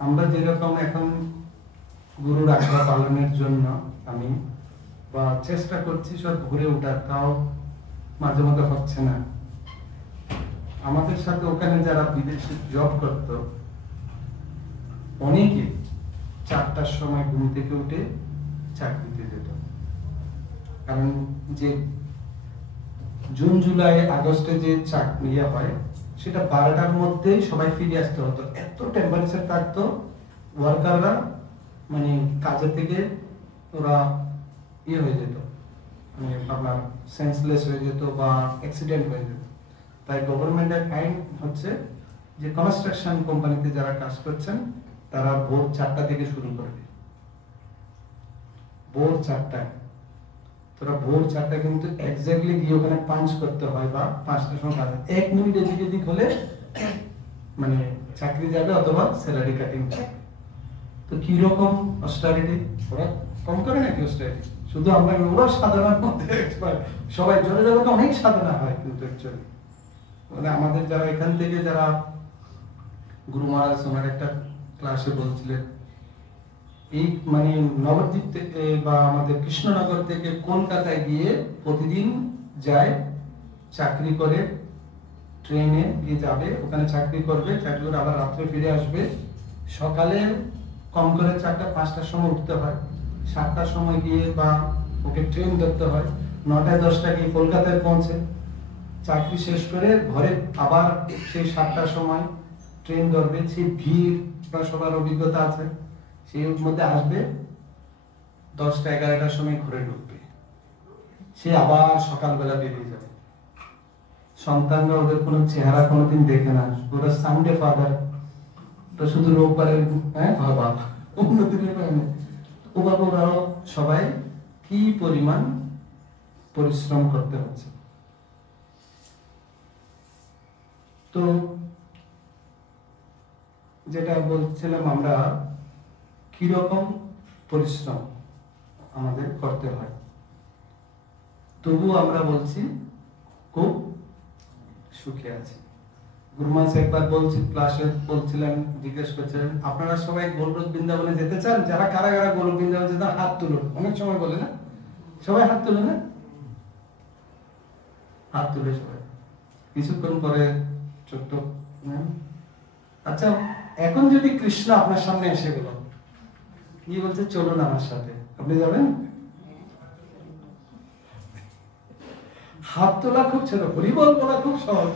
আমরা যেরকম এখন গুরুর আজ্ঞা পালনের জন্য আমি বা চেষ্টা করছি সব ঘুরে ওঠার, তাও মাঝে মাঝে হচ্ছে না। আমাদের সাথে ওখানে যারা বিদেশে জব করত, অনেকে 4টার সময় ঘুম থেকে উঠে চাকরিতে যেত। কারণ যে জুন জুলাই আগস্টে যে চাকরি হয় সেটা 12টার মধ্যে সবাই ফিরে আসতে হতো, এত টেম্পারেচার থাকতো, ওয়ার্কাররা মানে কাজের থেকে ওরা ইয়ে হয়ে যেত, মানে আপনার সেন্সলেস হয়ে যেত বা অ্যাক্সিডেন্ট হয়ে যেত। তাই গভর্নমেন্টের আইন হচ্ছে যে কনস্ট্রাকশন কোম্পানিতে যারা কাজ করছেন তারা ভোর 4টা থেকে শুরু করবে, ভোর 4টায়। তোরা ভোর 4টা কিন্তু এক্স্যাক্টলি গিয়ে ওখানে পাঞ্চ করতে হয় বা 5টার সময় কাজ, 1 মিনিট এদিক এদিক হলে মানে চাকরি যাবে অথবা স্যালারি কাটিং। তো কিরকম অস্টারিটি, ওরা কম করে নাকি অস্টারিটি? শুধু আমরা ওরা সাধারণ মধ্যে এক্সপার্ট, সবাই জোরে জোরে অনেক সাধনা হয় কিন্তু অ্যাকচুয়ালি মানে আমাদের যারা এখান থেকে যারা গুরু মহারাজ ওনার একটা ক্লাসে বলছিলেন এই মানে নবদ্বীপ থেকে বা আমাদের কৃষ্ণনগর থেকে কলকাতায় গিয়ে প্রতিদিন যায়, চাকরি করে, ট্রেনে গিয়ে যাবে, ওখানে চাকরি করবে, চাকরি করে আবার রাত্রে ফিরে আসবে, সকালে কম করে 4টা-5টার সময় উঠতে হয়, 7টার সময় গিয়ে বা ওকে ট্রেন ধরতে হয়, 9টা-10টা গিয়ে কলকাতায় পৌঁছে চাকরি শেষ করে ঘরে আবার সেই 7টার সময় ট্রেন ধরবে, সেই ভিড় বা সবার অভিজ্ঞতা আছে, সেই মধ্যে আসবে 10টা-11টার সময় ঘরে ঢুকবে, সে আবার সকালবেলা বেরিয়ে যাবে। সন্তানরা ওদের কোনো চেহারা কোনোদিন দেখে না, ওরা সানডে ফাদার, তো শুধু রোববারের বাবা, অন্যদিনের ওভাবে ওরাও সবাই কি পরিমাণ পরিশ্রম করতে হচ্ছে। তো যেটা বলছিলাম আমরা কিরকম পরিশ্রম আমাদের করতে হয়, তবু আমরা বলছি খুব সুখে আছি। গুরুমাস একবার ক্লাসে বলছিলেন, জিজ্ঞেস করছিলেন আপনারা সবাই গোলক বৃন্দাবনে যেতে চান? যারা কারা কারা গোলক বৃন্দাবনে যেতে হাত তুলুন। অনেক সময় বলে না সবাই হাত তুলে না, হাত তুলে সবাই কিছুক্ষণ পরে ছোট্ট আচ্ছা এখন যদি কৃষ্ণ আপনার সামনে এসে গেল, কি বলছে চলুন আমার সাথে, আপনি যাবেন? হাত তোলা খুব ছোট, হরিবল বলা খুব সহজ,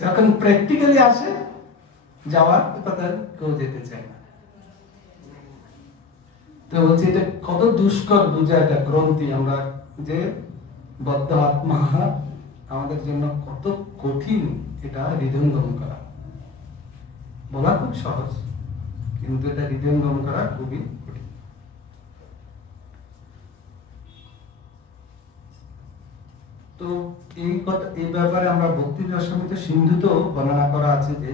যখন প্র্যাকটিক্যালি আসে যাওয়ার কথা কেউ যেতে চায় না। তো বলছি এটা কত দুষ্কর বুঝা, এটা গ্রন্থি আমরা যে বদ্ধ আত্মা আমাদের জন্য কত কঠিন এটা হৃদয়ঙ্গম করা। বলা খুব সহজ কিন্তু এটা হৃদয়ঙ্গম করা খুবই কঠিন। তো এই ব্যাপারে আমরা ভক্তি রসামৃত সিন্ধুতেও বর্ণনা করা আছে যে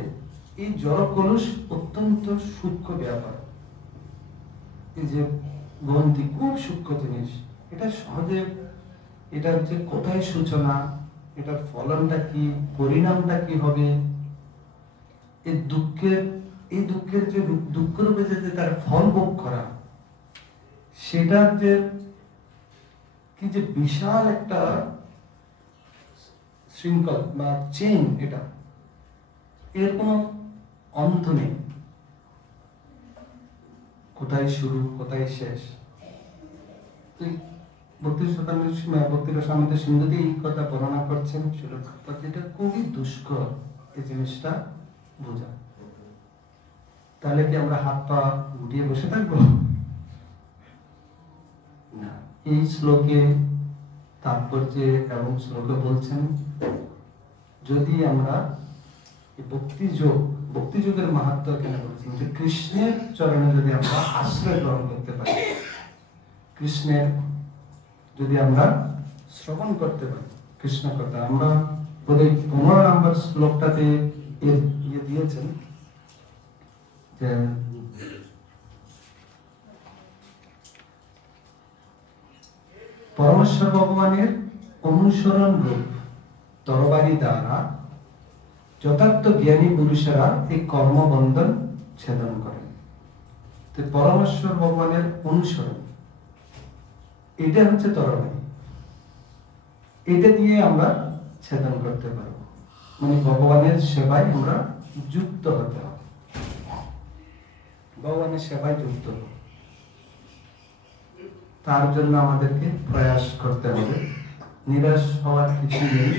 এই জড় কলুষ অত্যন্ত সূক্ষ্ম ব্যাপার, এই যে গ্রন্থি খুব সূক্ষ্ম জিনিস, এটা সহজে এটা হচ্ছে কোথায় সূচনা, এটার ফলনটা কি, পরিণামটা কি হবে, এই দুঃখের যে দুঃখ রূপে যে তার ফল ভোগ করা, সেটার যে কি যে বিশাল একটা শৃঙ্খল বা চেইন, এটা এর কোনো অন্ত নেই, কোথায় শুরু কোথায় শেষ। ভক্তি রসামৃত সিন্ধুতে এই কথা বর্ণনা করছেন, এটা খুবই দুষ্কর এই জিনিসটা বোঝা। তাহলে কি আমরা হাত পা গুটিয়ে বসে থাকবো না? এই শ্লোকে তাৎপর্যে এবং শ্লোকে বলছেন যদি আমরা ভক্তিযোগের মাহাত্ম্য কেন বলছেন যে কৃষ্ণের চরণে যদি আমরা আশ্রয় গ্রহণ করতে পারি, কৃষ্ণের যদি আমরা শ্রবণ করতে পারি, কৃষ্ণ কথা আমরা 15 নম্বর শ্লোকটাতে দিয়েছেন যে পরমেশ্বর ভগবানের অনুসরণ রূপ তরবারি দ্বারা যথার্থ জ্ঞানী পুরুষেরা এই কর্মবন্ধন ছেদন করেন। তো পরমেশ্বর ভগবানের অনুসরণ, এটা হচ্ছে তরবারি, এটা দিয়ে আমরা ছেদন করতে পারবো, মানে ভগবানের সেবায় আমরা যুক্ত হতে হবে, ভগবানের সেবায় যুক্ত হব। তার জন্য আমাদেরকে প্রয়াস করতে হবে, নিরাশ হওয়ার কিছু নেই।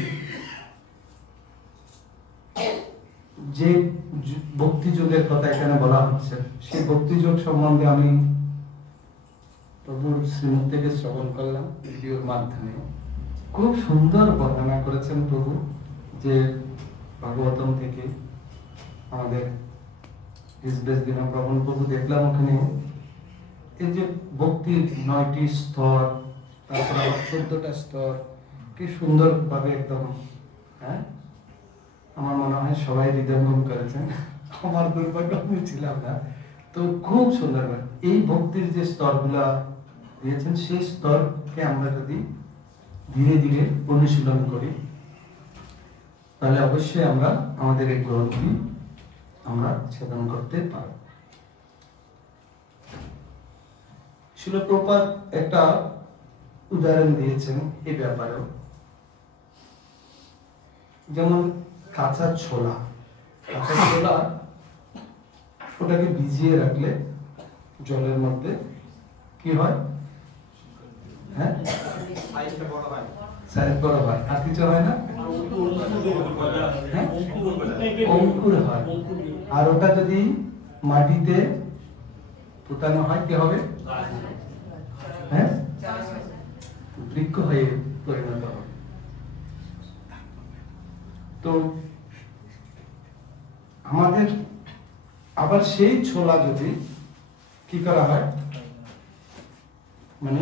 যে ভক্তি যোগের কথা এখানে বলা হচ্ছে, সেই ভক্তি যোগ সম্বন্ধে আমি প্রভুর শ্রীমুখ থেকে শ্রবণ করলাম ভিডিওর মাধ্যমে। খুব সুন্দর বর্ণনা করেছেন প্রভু, যে ভাগবতম থেকে আমাদের হিজবেশ দিনপ্রবণ প্রভু দেখলাম ওখানে এই যে ভক্তির 9টি স্তর, তারপর আবার 14টা স্তর, কি সুন্দর ভাবে একদম, হ্যাঁ আমার মনে হয় সবাই হৃদয়ঙ্গম করেছেন। আমার দুর্ভাগ্য আমি ছিলাম না, তো খুব সুন্দর। এই ভক্তির যে স্তরগুলা দিয়েছেন, সেই স্তরকে আমরা যদি ধীরে ধীরে অনুশীলন করি, তাহলে অবশ্যই আমরা আমাদের এই গ্রহণটি আমরা ছেদন করতে পারব। শিল প্রভুপাদ একটা উদাহরণ দিয়েছেন এই ব্যাপারেও, যেমন কাঁচা ছোলা, ওটাকে ভিজিয়ে রাখলে জলের মধ্যে কি হয়? হ্যাঁ, সাইজ বড় হয়, আর কিছু হয় না, হ্যাঁ? অঙ্কুর হয়। আর ওটা যদি মাটিতে পোতানো হয় কি হবে? হ্যাঁ, বৃক্ষ হয়ে পরিণত হবে। তো আমাদের আবার সেই ছোলা যদি কি করা হয়, মানে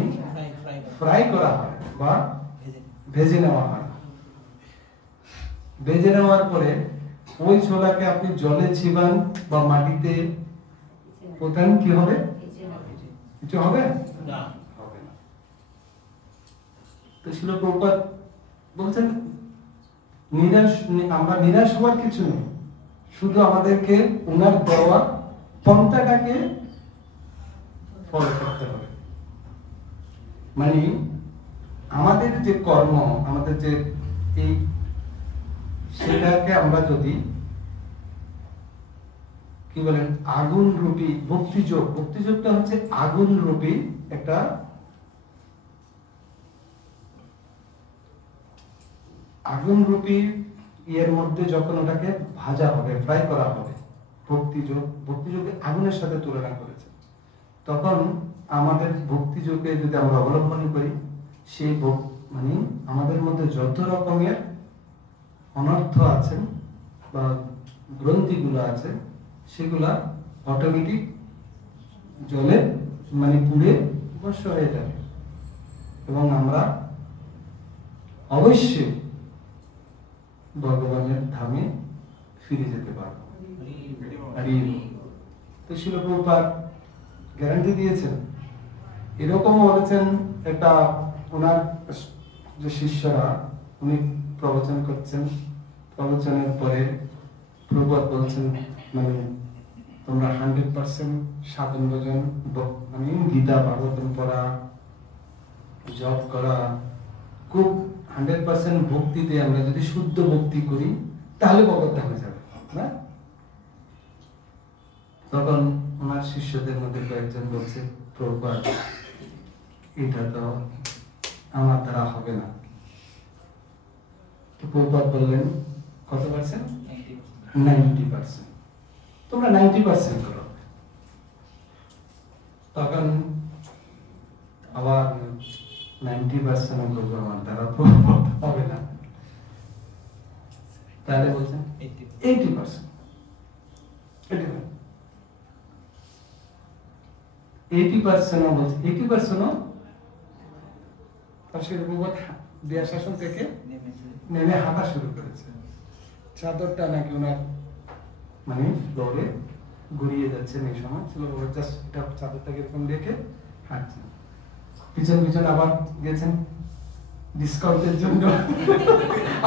ফ্রাই করা হয় বা ভেজে নেওয়া হয়, ভেজে নেওয়ার পরে ওই ছোলাকে আপনি জলে চিবান বা মাটিতে পোতান, কি হবে? কিছু হবে না, হবে না। তো শিল প্রভুপাদ বলছেন আমরা নিরাশ হওয়ার কিছু নেই, শুধু আমাদেরকে ওনার দেওয়া পন্থাটাকে ফলো করতে হবে। মানে আমাদের যে কর্ম, আমাদের যে এই, সেটাকে আমরা যদি কি বলেন আগুন রূপী ভক্তিযোগ, ভক্তিযোগটা হচ্ছে আগুন রূপী একটা আগুন রূপী এর মধ্যে যখন ওটাকে ভাজা হবে, ফ্রাই করা হবে, ভক্তিযোগে আগুনের সাথে তুলনা করেছে, তখন আমাদের ভক্তিযোগে যদি আমরা অবলম্বন করি, সেই মানে আমাদের মধ্যে যত রকমের অনর্থ আছে বা গ্রন্থিগুলো আছে, সেগুলা অটোমেটিক জলে মানে পুড়ে ভস্ম হয়ে যাবে, এবং আমরা অবশ্যই ভগবানের ধামে ফিরে যেতে পারব। তো শিল প্রভুপাদ গ্যারান্টি দিয়েছেন, এরকম বলেছেন। একটা ওনার যে শিষ্যরা, উনি প্রবচন করছেন, প্রবচনের পরে প্রভুপাদ বলছেন, মানে তোমরা 100% সাধন ভজন, মানে গীতা ভাগবতম পড়া, জপ করা, খুব 100% ভক্তিতে আমরা যদি শুদ্ধ ভক্তি করি, তাহলে ভগবত হয়ে যাবে না? তখন ওনার শিষ্যদের মধ্যে কয়েকজন বলছে, প্রভুপাদ এটা তো আমার দ্বারা হবে না। তো প্রভুপাদ বললেন, কত পার্সেন্ট? 90%। তোমরা 90% করো। তখন আবার 90% করবো, আমার দ্বারা হবে না। তাহলে বলছেন 80%। 80% বলছে, 80% তার সে রূপবত দেয়া শাসন থেকে নেমে হাঁটা শুরু করেছে। চাদরটা নাকি ওনার মানে ফ্লোরে গড়িয়ে যাচ্ছেন এই সময়, ছিল জাস্ট চাদরটাকে এরকম রেখে হাঁটছেন। পিছন পিছন আবার গেছেন ডিসকাউন্টের জন্য।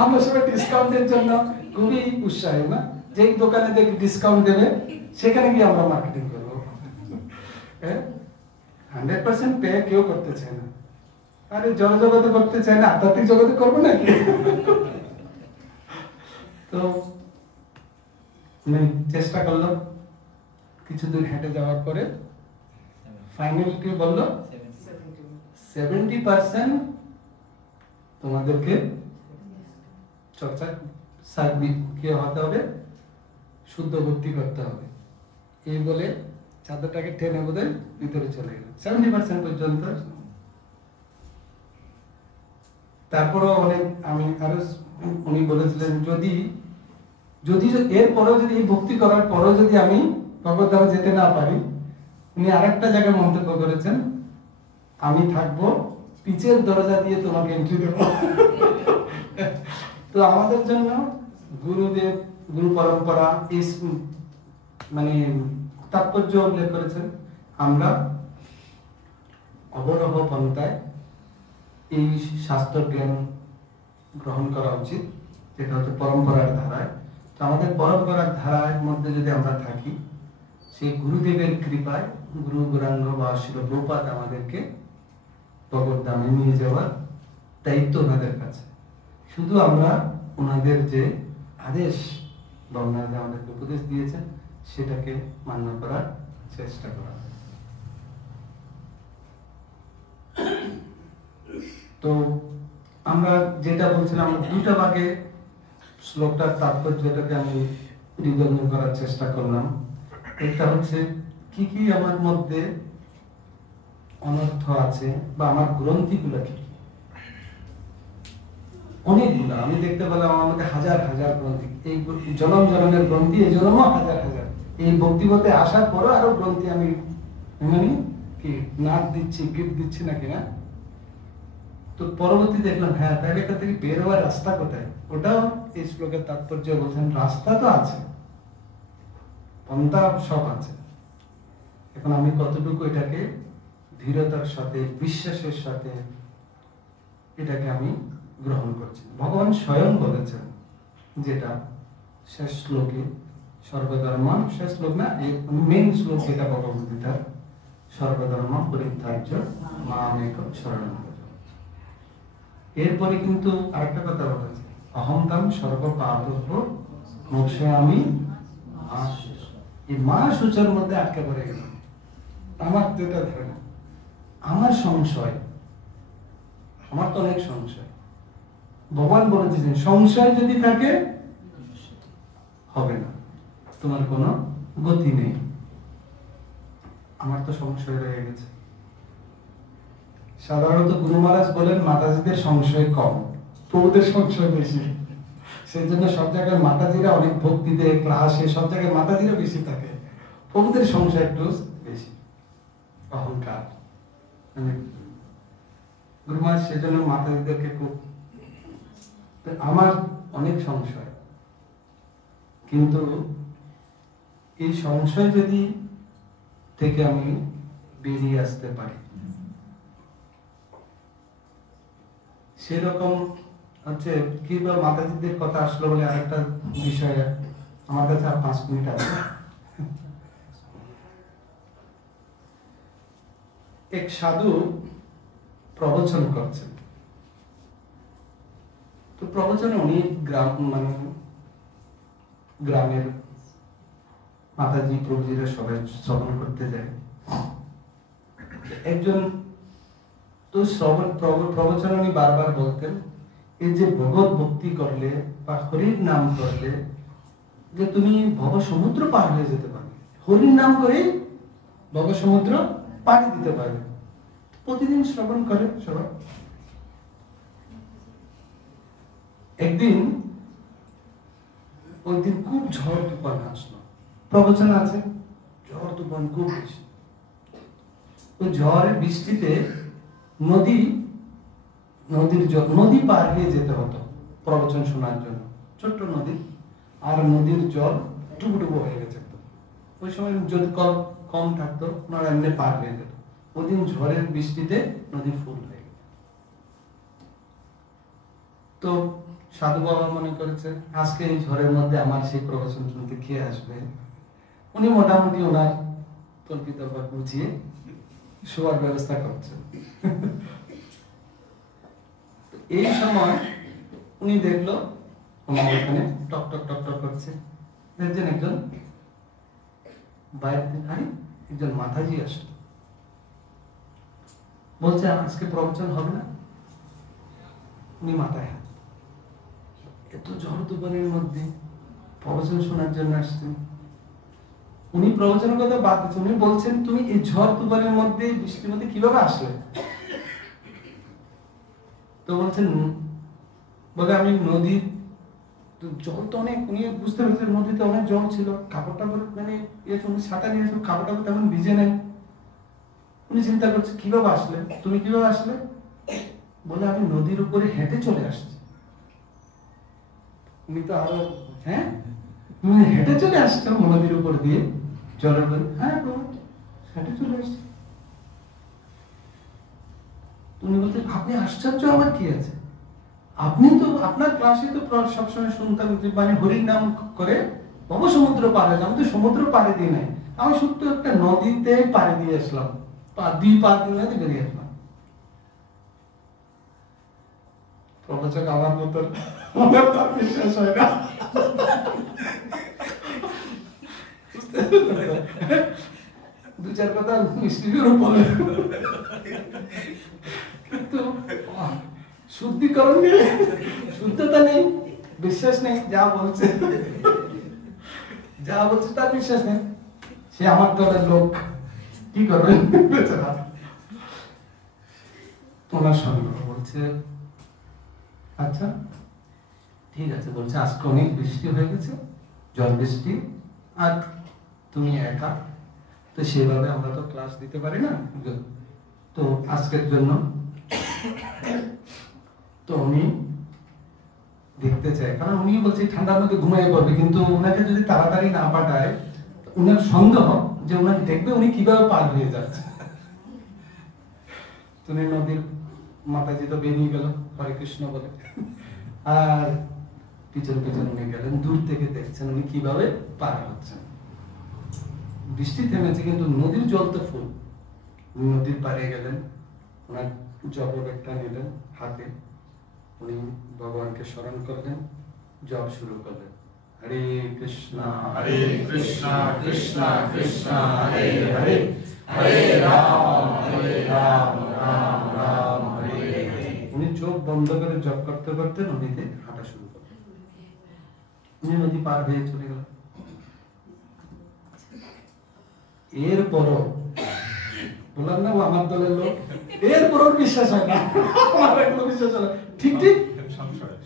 আমরা সবাই ডিসকাউন্টের জন্য খুবই উৎসাহী না, যে দোকানে দেখি ডিসকাউন্ট দেবে সেখানে গিয়ে আমরা মার্কেটিং করবো। 100% পে কেউ করতে চায় না। আরে জগতে করতে চায় না, আধ্যাত্মিক জগতে করবো নাকি? তো চেষ্টা করলাম, কিছু দূর হেঁটে যাওয়ার পরে ফাইনাল কি বললো, 70% তোমাদেরকে চর্চা কি হতে হবে, শুদ্ধ ভক্তি করতে হবে। এই বলে চাদরটাকে টেনে বোধহয় ভিতরে চলে গেল 70% পর্যন্ত। তারপরও অনেক আমি আরো উনি বলেছিলেন যদি যদি এরপরেও যদি এই ভক্তি করার পরেও যদি আমি ভগবদ্ধামে যেতে না পারি, উনি আরেকটা জায়গায় মন্তব্য করেছেন, আমি থাকবো পিচের দরজা দিয়ে তোমাকে এন্ট্রি দেবো। তো আমাদের জন্য গুরুদেব, গুরু পরম্পরা এই মানে তাৎপর্য উল্লেখ করেছেন। আমরা অবরহ পন্থায় এই শাস্ত্র জ্ঞান গ্রহণ করা উচিত, যেটা হচ্ছে পরম্পরার ধারায়। তো আমাদের পরম্পরার ধারার মধ্যে যদি আমরা থাকি, সেই গুরুদেবের কৃপায় গুরু গৌরাঙ্গ বা শিল প্রভুপাদ আমাদেরকে ভগবদ্ধামে নিয়ে যাওয়ার দায়িত্ব ওনাদের কাছে। শুধু আমরা ওনাদের যে আদেশ বা ওনারা যে আমাদেরকে উপদেশ দিয়েছেন সেটাকে মান্য করার চেষ্টা করা। তো আমরা যেটা বলছিলাম, আমরা দুটা ভাগে শ্লোকটার তাৎপর্যটাকে আমি পরিবর্তন করার চেষ্টা করলাম। একটা হচ্ছে কি কি আমার মধ্যে অনর্থ আছে বা আমার গ্রন্থিগুলো কি, অনেকগুলো আমি দেখতে পেলাম আমার মধ্যে হাজার হাজার গ্রন্থি, এই জনম জনমের গ্রন্থি, এই জন্ম হাজার হাজার, এই ভক্তিপথে আসার পরও আরো গ্রন্থি আমি মানে কি নাট দিচ্ছি, গিফট দিচ্ছি নাকি না। তো পরবর্তী দেখলাম হ্যাঁ তাহলে এখান থেকে বের হওয়ার রাস্তা কোথায়, ওটাও এই শ্লোকের তাৎপর্য বলছেন। রাস্তা তো আছে, পন্থা সব আছে, এখন আমি কতটুকু এটাকে ধীরতার সাথে, বিশ্বাসের সাথে এটাকে আমি গ্রহণ করছি। ভগবান স্বয়ং বলেছেন, যেটা শেষ শ্লোকে সর্বধর্ম, শেষ শ্লোক না, এই মেইন শ্লোক যেটা ভগবদ্গীতার, সর্বধর্ম পরিত্যাজ্য মামেকং শরণং ব্রজ। এরপরে কিন্তু আরেকটা কথা বলেছে, অহংকাম সর্বপাপভ্য মোক্ষয়ামি মা শুচ। এই মা শুচের মধ্যে আটকে পড়ে গেলাম। আমার যেটা ধারণা, আমার সংশয়, আমার তো অনেক সংশয়। ভগবান বলেছেন সংশয় যদি থাকে হবে না, তোমার কোনো গতি নেই। আমার তো সংশয় রয়ে গেছে। সাধারণত গুরু মহারাজ বলেন মাতাজিদের সংশয় কম, প্রভুদের সংশয় বেশি। সেই জন্য সব জায়গায় মাতাজিরা অনেক ভক্তিতে ক্লাসে সব জায়গায় মাতাজিরা বেশি থাকে, প্রভুদের সংশয় একটু বেশি, অহংকার। গুরু মহারাজ সেজন্য মাতাজিদেরকে খুব, আমার অনেক সংশয়, কিন্তু এই সংশয় যদি থেকে আমি বেরিয়ে আসতে পারি, সেরকম হচ্ছে কিভাবে মাতাজিদের কথা আসলো বলে আরেকটা বিষয় আমার কাছে আর 5 মিনিট আছে। এক সাধু প্রবচন করছেন, তো প্রবচনে উনি গ্রামের মাতাজি প্রভুজিরা সবাই শ্রবণ করতে যায়। একজন তো প্রবচন উনি বারবার বলতেন, এই যে ভগবত ভক্তি করলে বা হরির নাম করলে যে তুমি ভব সমুদ্র পার হয়ে যেতে পারবে, হরির নাম করে ভব সমুদ্র পাড়ি দিতে পারবে। প্রতিদিন শ্রবণ করে সবাই। একদিন ওই দিন খুব ঝড় তুফান আসলো, প্রবচন আছে, ঝড় তুফান খুব বেশি। ওই ঝড়ের বৃষ্টিতে নদী পার হয়ে যেতে হতো প্রবচন শোনার জন্য, ছোট্ট নদী, আর নদীর জল টুকটুকু হয়ে গেছে। ওই সময় যদি কম থাকতো ওনারা এমনি পার হয়ে যেত। ওই দিন ঝড়ের বৃষ্টিতে নদী ফুল হয়ে গেল। তো সাধু বাবা মনে করেছে আজকে এই ঝড়ের মধ্যে আমার সেই প্রবচন শুনতে কে আসবে। উনি মোটামুটি ওনার কল্পিত বুঝিয়ে শোয়ার ব্যবস্থা করছেন। এই সময় উনি দেখলো ওনার এখানে টক টক টক টক করছে, দেখছেন একজন বাইরে একজন মাতাজি আসলো, বলছে আজকে প্রবচন হবে না। উনি মাথায় হাত, এত ঝড় তুফানের মধ্যে প্রবচন শোনার জন্য আসছেন। উনি প্রবচনের কথা বাদ দিচ্ছেন, উনি বলছেন তুমি এই ঝড় তুফানের মধ্যে বৃষ্টির মধ্যে কিভাবে আসলে? তো বলছেন বলে আমি নদীর জল তো অনেক, উনি বুঝতে পারছেন নদীতে অনেক জল ছিল, কাপড় টাপড় মানে উনি ছাতা নিয়ে কাপড় টাপড় তেমন ভিজে নেন। উনি চিন্তা করছে কিভাবে আসলে, তুমি কিভাবে আসলে? বলে আমি নদীর উপরে হেঁটে চলে আসছি। উনি তো আরো হ্যাঁ তুমি হেঁটে চলে আসছো নদীর উপর দিয়ে জলের উপর? হ্যাঁ হেঁটে চলে আসছি। তুমি বলতে আপনি আশ্চর্য, আবার কি আছে? আপনি তো আপনার ক্লাসে তো সবসময় শুনতাম যে মানে হরির নাম করে সমুদ্র পারে, আমি তো সমুদ্র পাড়ে দিই নাই, আমি শুধু একটা নদীতে পাড়ে দিয়ে আসলাম, দুই পা দিয়ে বেরিয়ে আসলাম। প্রবচক আমার মতো বিশ্বাস হয় না, দু চার কথা মিষ্টিরও বলে, কিন্তু শুদ্ধিকরণ নেই, শুদ্ধতা নেই, বিশ্বাস নেই, যা বলছে তার বিশ্বাস নেই। সে আমার দলের লোক, কি করবেন বেচারা। ওনার সঙ্গে বলছে আচ্ছা ঠিক আছে, বলছে আজকে অনেক বৃষ্টি হয়ে গেছে, জল বৃষ্টি, আর তুমি একা, তো সেভাবে আমরা তো ক্লাস দিতে পারি না, তো আজকের জন্য তো উনি দেখতে চায়, কারণ উনি বলছে ঠান্ডার মধ্যে ঘুমিয়ে পড়বে, কিন্তু ওনাকে যদি তাড়াতাড়ি না পাঠায় উনার সন্দেহ যে উনাকে দেখবে উনি কিভাবে পার হয়ে যাচ্ছে। তুমি নদীর মাথায় যেটা বেরিয়ে গেল হরে কৃষ্ণ বলে, আর পিছন পিছন উনি গেলেন, দূর থেকে দেখছেন উনি কিভাবে পার হচ্ছেন। বৃষ্টি থেমেছে কিন্তু নদীর জল তো ফুল। উনি নদীর পাড়ে গেলেন, ওনার জপ একটা নিলেন হাতে, উনি ভগবানকে স্মরণ করলেন, জপ শুরু করলেন, হরে কৃষ্ণ কৃষ্ণ কৃষ্ণ হরে হরে, হরে রাম রাম রাম হরে হরে। উনি চোখ বন্ধ করে জপ করতে করতে নদীতে হাঁটা শুরু করলেন। উনি নদী পার হয়ে চলে গেল। এরপরও বললাম না ও আমার দলের লোক, এরপরও বিশ্বাস হয় না, আমার এখনো বিশ্বাস হয় না, ঠিক ঠিক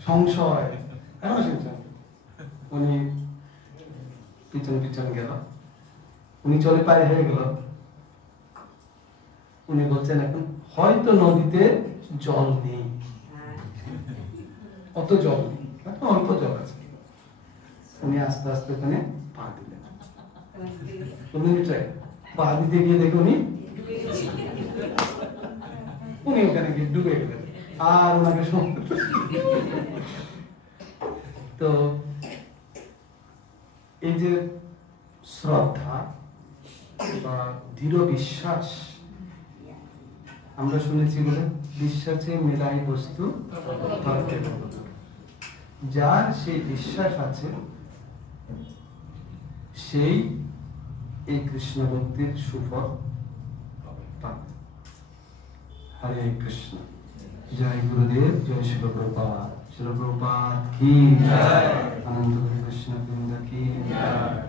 সংশয়। উনি পিছন পিছন গেল, উনি চলে পারে হয়ে গেল। উনি বলছেন এখন হয়তো নদীতে জল নেই, অত জল নেই, অল্প জল আছে। উনি আস্তে আস্তে ওখানে পা দিলেন, পা দিতে গিয়ে দেখুন উনি ওখানে গিয়ে ডুবে গেলেন, আর ওনাকে তো এই যে শ্রদ্ধা বা দৃঢ় বিশ্বাস, আমরা শুনেছি বলে বিশ্বাসে মেলাই বস্তু, যার সেই বিশ্বাস আছে সেই এই কৃষ্ণ ভক্তির সুফল পাবে। হরে কৃষ্ণ। জয় গুরুদেব, জয় শিল প্রভুপাদ। শিল প্রভুপাদ কি জয়। আনন্দ কৃষ্ণ বৃন্দ কি জয়।